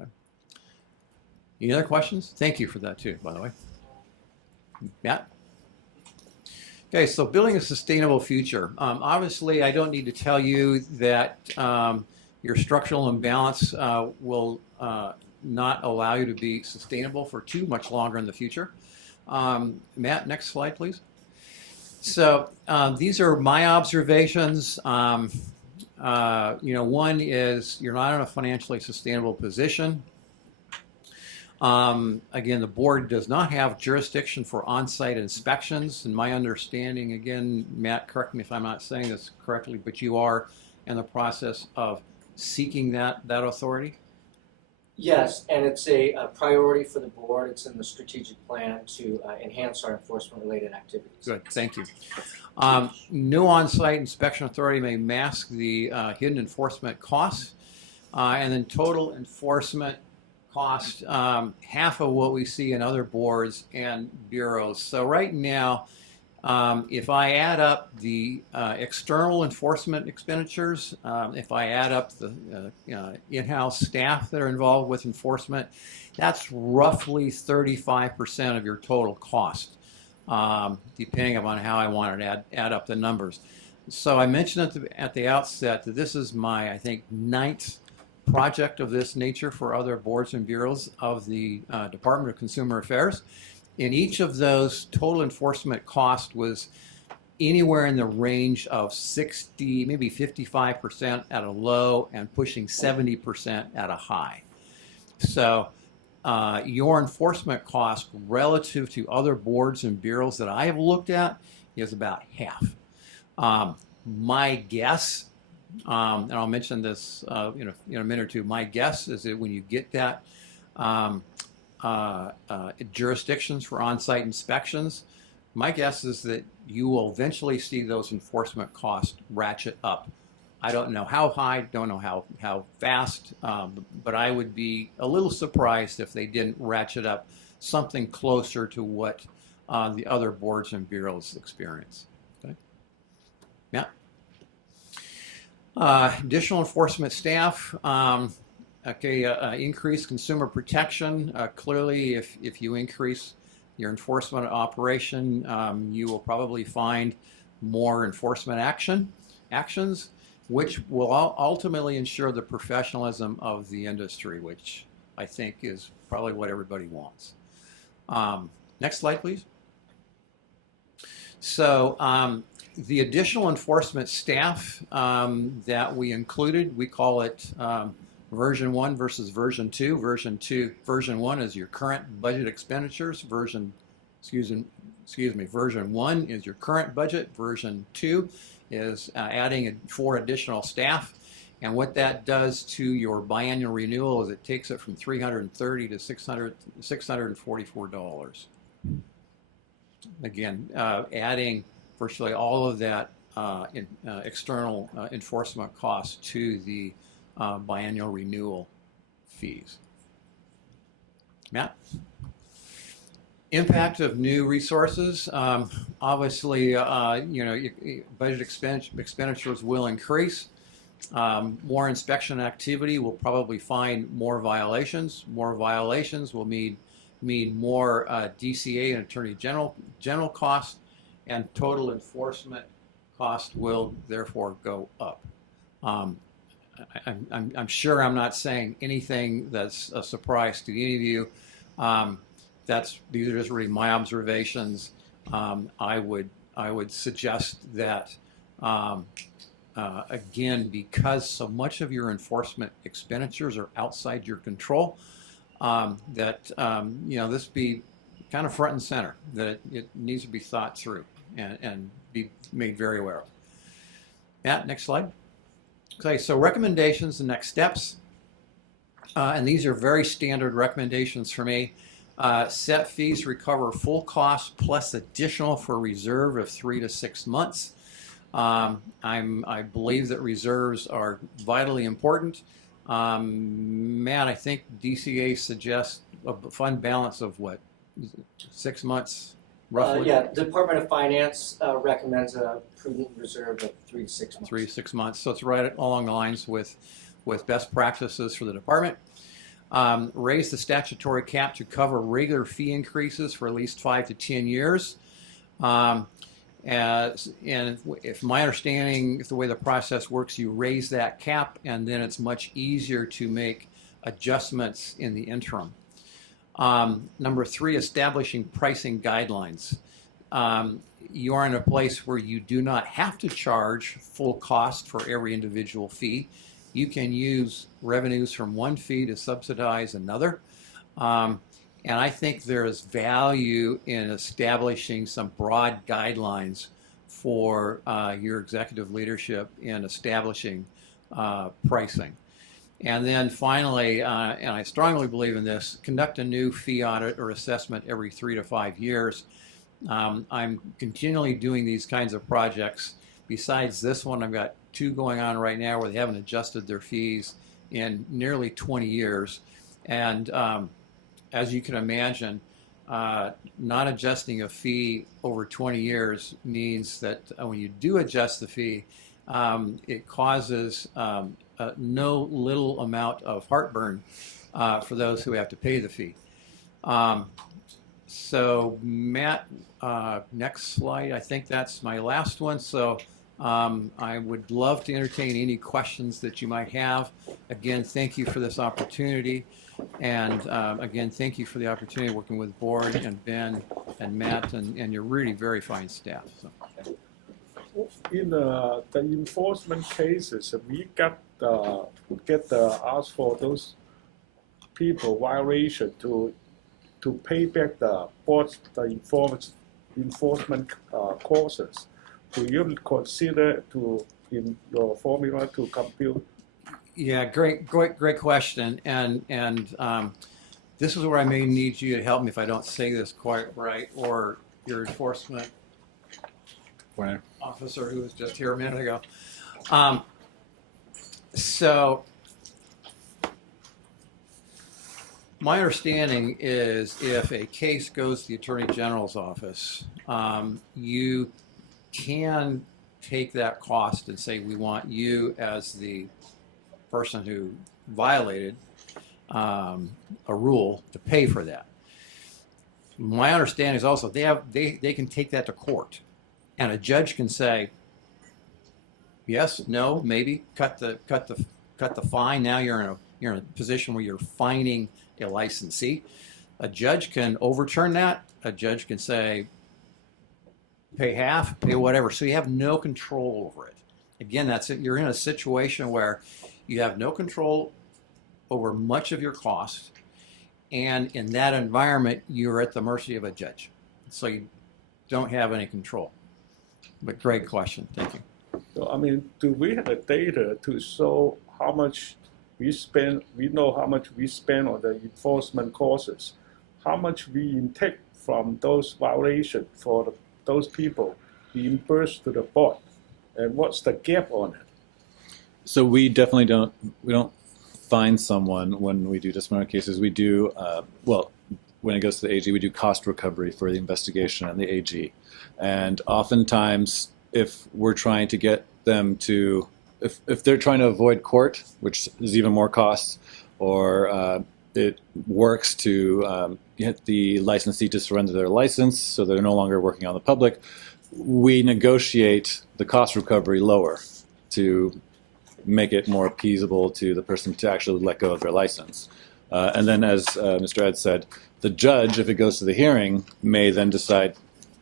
Okay. Any other questions? Thank you for that too, by the way. Matt? Okay, so building a sustainable future. Obviously, I don't need to tell you that your structural imbalance will not allow you to be sustainable for too much longer in the future. Matt, next slide, please. So these are my observations. One is you're not in a financially sustainable position. Again, the board does not have jurisdiction for on-site inspections. And my understanding, again, Matt, correct me if I'm not saying this correctly, but you are in the process of seeking that authority? Yes, and it's a priority for the board. It's in the strategic plan to enhance our enforcement-related activities. Good, thank you. No on-site inspection authority may mask the hidden enforcement costs, and then total enforcement cost, half of what we see in other boards and bureaus. So right now, If I add up the external enforcement expenditures, if I add up the in-house staff that are involved with enforcement, that's roughly 35% of your total cost, depending upon how I want to add up the numbers. So I mentioned at the outset that this is my, I think, 9th project of this nature for other boards and bureaus of the Department of Consumer Affairs. In each of those, total enforcement cost was anywhere in the range of 60, maybe 55% at a low and pushing 70% at a high. So your enforcement cost relative to other boards and bureaus that I have looked at is about half. My guess, and I'll mention this in a minute or two, my guess is that when you get that jurisdictions for on-site inspections, my guess is that you will eventually see those enforcement costs ratchet up. I don't know how high, don't know how fast, but I would be a little surprised if they didn't ratchet up something closer to what the other boards and bureaus experience. Okay. Yeah. Additional enforcement staff. Increased consumer protection. Clearly, if you increase your enforcement operation, you will probably find more enforcement actions, which will ultimately ensure the professionalism of the industry, which I think is probably what everybody wants. Next slide, please. So the additional enforcement staff that we included, we call it version 1 versus version 2. Version 1 is your current budget expenditures. Version 1 is your current budget. Version 2 is adding 4 additional staff. And what that does to your biannual renewal is it takes it from $330 to $644. Again, adding virtually all of that external enforcement costs to the biannual renewal fees. Matt? Impact of new resources. Obviously, budget expenditures will increase. More inspection activity will probably find more violations. More violations will mean more DCA and Attorney General costs, and total enforcement cost will therefore go up. I'm sure I'm not saying anything that's a surprise to any of you. These are just really my observations. I would suggest that again, because so much of your enforcement expenditures are outside your control, that this be kind of front and center, that it needs to be thought through and be made very aware of. Matt, next slide. Okay, so recommendations and next steps. And these are very standard recommendations for me. Set fees, recover full cost plus additional for reserve of 3 to 6 months. I believe that reserves are vitally important. Matt, I think DCA suggests a fund balance of what, 6 months roughly? Yeah, the Department of Finance recommends a prudent reserve of 3 to 6 months. 3 to 6 months. So it's right along the lines with best practices for the department. Raise the statutory cap to cover regular fee increases for at least 5 to 10 years. And if my understanding, if the way the process works, you raise that cap and then it's much easier to make adjustments in the interim. Number 3, establishing pricing guidelines. You are in a place where you do not have to charge full cost for every individual fee. You can use revenues from one fee to subsidize another. And I think there is value in establishing some broad guidelines for your executive leadership in establishing pricing. And then finally, and I strongly believe in this, conduct a new fee audit or assessment every 3 to 5 years. I'm continually doing these kinds of projects. Besides this one, I've got 2 going on right now where they haven't adjusted their fees in nearly 20 years. And as you can imagine, not adjusting a fee over 20 years means that when you do adjust the fee, it causes no little amount of heartburn for those who have to pay the fee. So Matt, next slide. I think that's my last one. So I would love to entertain any questions that you might have. Again, thank you for this opportunity. And again, thank you for the opportunity working with board and Ben and Matt and your really very fine staff. So. In the enforcement cases, we ask for those people violation to pay back the enforcement costs. Do you consider in your formula to compute? Yeah, great question. And this is where I may need you to help me if I don't say this quite right, or your enforcement officer who was just here a minute ago. So my understanding is if a case goes to the Attorney General's office, you can take that cost and say, we want you as the person who violated a rule to pay for that. My understanding is also they can take that to court, and a judge can say, yes, no, maybe cut the fine. Now you're in a position where you're fining a licensee. A judge can overturn that. A judge can say, pay half, pay whatever. So you have no control over it. Again, that's it. You're in a situation where you have no control over much of your costs, and in that environment, you're at the mercy of a judge. So you don't have any control. But great question. Thank you. So, I mean, do we have the data to show how much we spend? We know how much we spend on the enforcement costs, how much we intake from those violations for those people reimbursed to the board, and what's the gap on it? So we definitely don't fine someone when we do disciplinary cases. We do, when it goes to the AG, we do cost recovery for the investigation and the AG. And oftentimes, if we're trying to get them to, if they're trying to avoid court, which is even more costs, or it works to get the licensee to surrender their license so they're no longer working on the public, we negotiate the cost recovery lower to make it more appeasable to the person to actually let go of their license. And then, as Mr. Ed said, the judge, if it goes to the hearing, may then decide,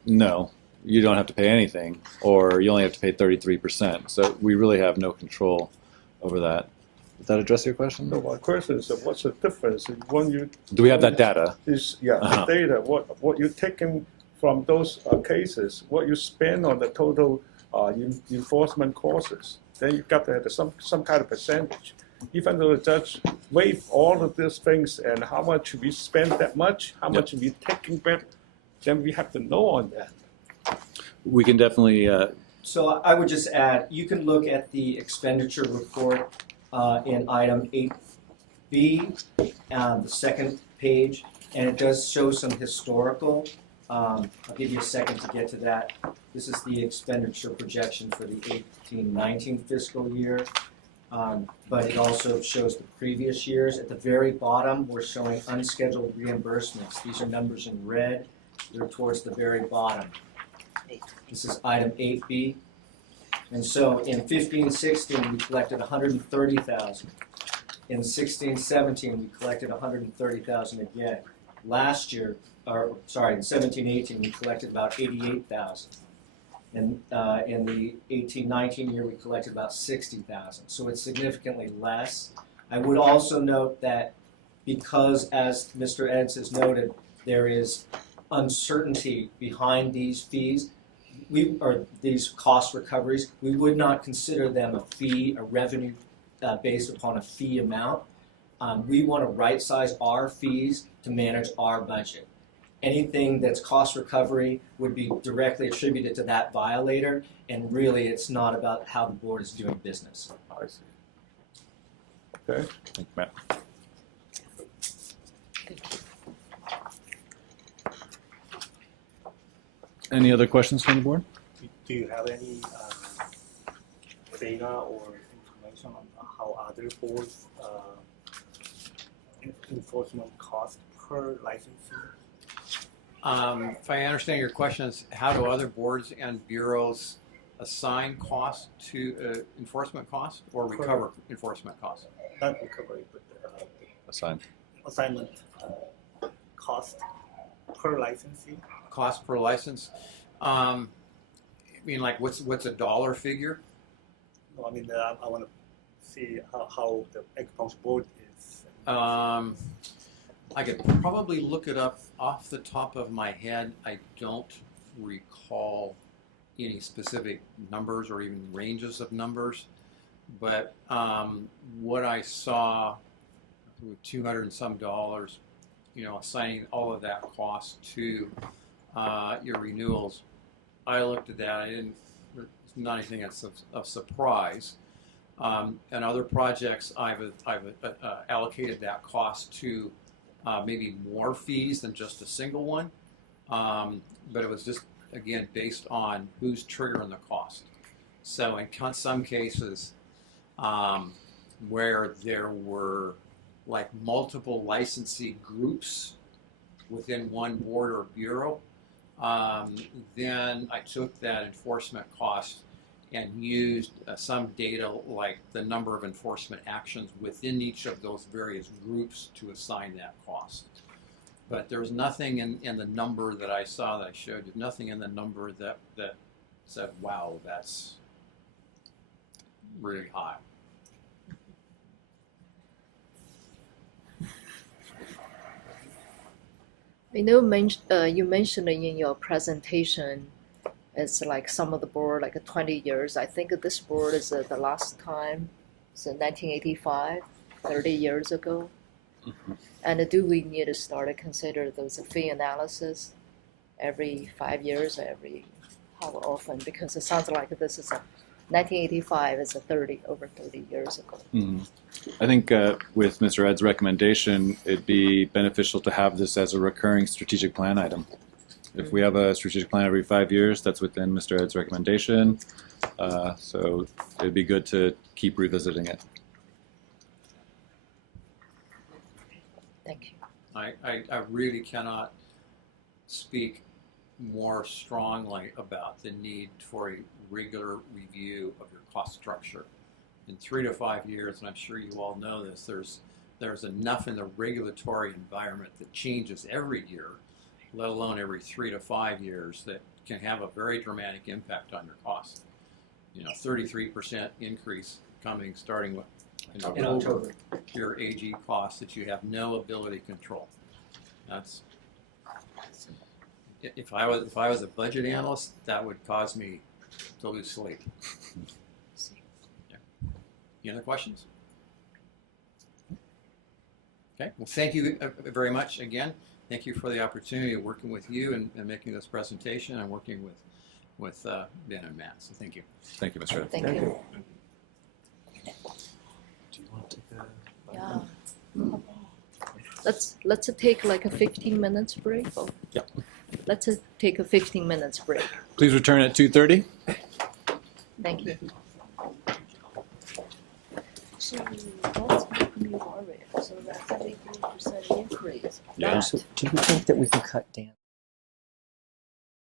no, you don't have to pay anything, or you only have to pay 33%. So we really have no control over that. Does that address your question? So my question is, what's the difference when you do we have that data? The data. What you're taking from those cases, what you spend on the total enforcement costs, then you got to have some kind of percentage. Even though the judge waived all of these things and how much we spend that much, how much we taking back, then we have to know on that. We can definitely. So I would just add, you can look at the expenditure report in item 8B, the second page, and it does show some historical. I'll give you a second to get to that. This is the expenditure projection for the 18-19 fiscal year. But it also shows the previous years. At the very bottom, we're showing unscheduled reimbursements. These are numbers in red. They're towards the very bottom. This is item 8B. And so in 15-16, we collected $130,000. In 16-17, we collected $130,000 again. Last year, in 17-18, we collected about $88,000. And in the 18-19 year, we collected about $60,000. So it's significantly less. I would also note that because, as Mr. Eds has noted, there is uncertainty behind these fees, these cost recoveries, we would not consider them a fee, a revenue based upon a fee amount. We want to right-size our fees to manage our budget. Anything that's cost recovery would be directly attributed to that violator, and really it's not about how the board is doing business. I see. Okay. Thank you, Matt. Any other questions from the board? Do you have any data or information on how other boards enforcement cost per licensee? If I understand your question, is how do other boards and bureaus assign costs to enforcement costs or recover enforcement costs? Not recovery, but assignment cost per licensee. Cost per license. I mean, like what's a dollar figure? No, I mean, I want to see how the acupuncture board is. I could probably look it up off the top of my head. I don't recall any specific numbers or even ranges of numbers, but what I saw with $200 and some, assigning all of that cost to your renewals, I looked at that. It's not anything that's of surprise. And other projects, I've allocated that cost to maybe more fees than just a single one, but it was just, again, based on who's triggering the cost. So in some cases where there were like multiple licensee groups within one board or bureau, then I took that enforcement cost and used some data like the number of enforcement actions within each of those various groups to assign that cost. But there's nothing in the number that I saw that I showed you, nothing in the number that said, wow, that's really high. I know you mentioned in your presentation it's like some of the board like 20 years. I think this board is the last time, so 1985, 30 years ago. Mm-hmm. And do we need to start to consider those fee analysis every 5 years, how often? Because it sounds like this is 1985 is over 30 years ago. Mm-hmm. I think with Mr. Ed's recommendation, it'd be beneficial to have this as a recurring strategic plan item. If we have a strategic plan every 5 years, that's within Mr. Ed's recommendation. So it'd be good to keep revisiting it. Thank you. I really cannot speak more strongly about the need for a regular review of your cost structure. In 3 to 5 years, and I'm sure you all know this, there's enough in the regulatory environment that changes every year, let alone every 3 to 5 years, that can have a very dramatic impact on your costs. 33% increase starting with in October. Your AG costs that you have no ability to control. That's if I was a budget analyst, that would cause me to lose sleep. Yeah. Any other questions? Okay. Well, thank you very much again. Thank you for the opportunity of working with you and making this presentation and working with Ben and Matt. So thank you. Thank you, Mr. Ed. Thank you. Do you want to take a? Yeah. Let's take like a 15 minutes break. Yeah. Let's take a 15 minutes break. Please return at 2:30. Thank you. So that's making me worried. So that's a 18% increase. Yeah. So do you think that we can cut down?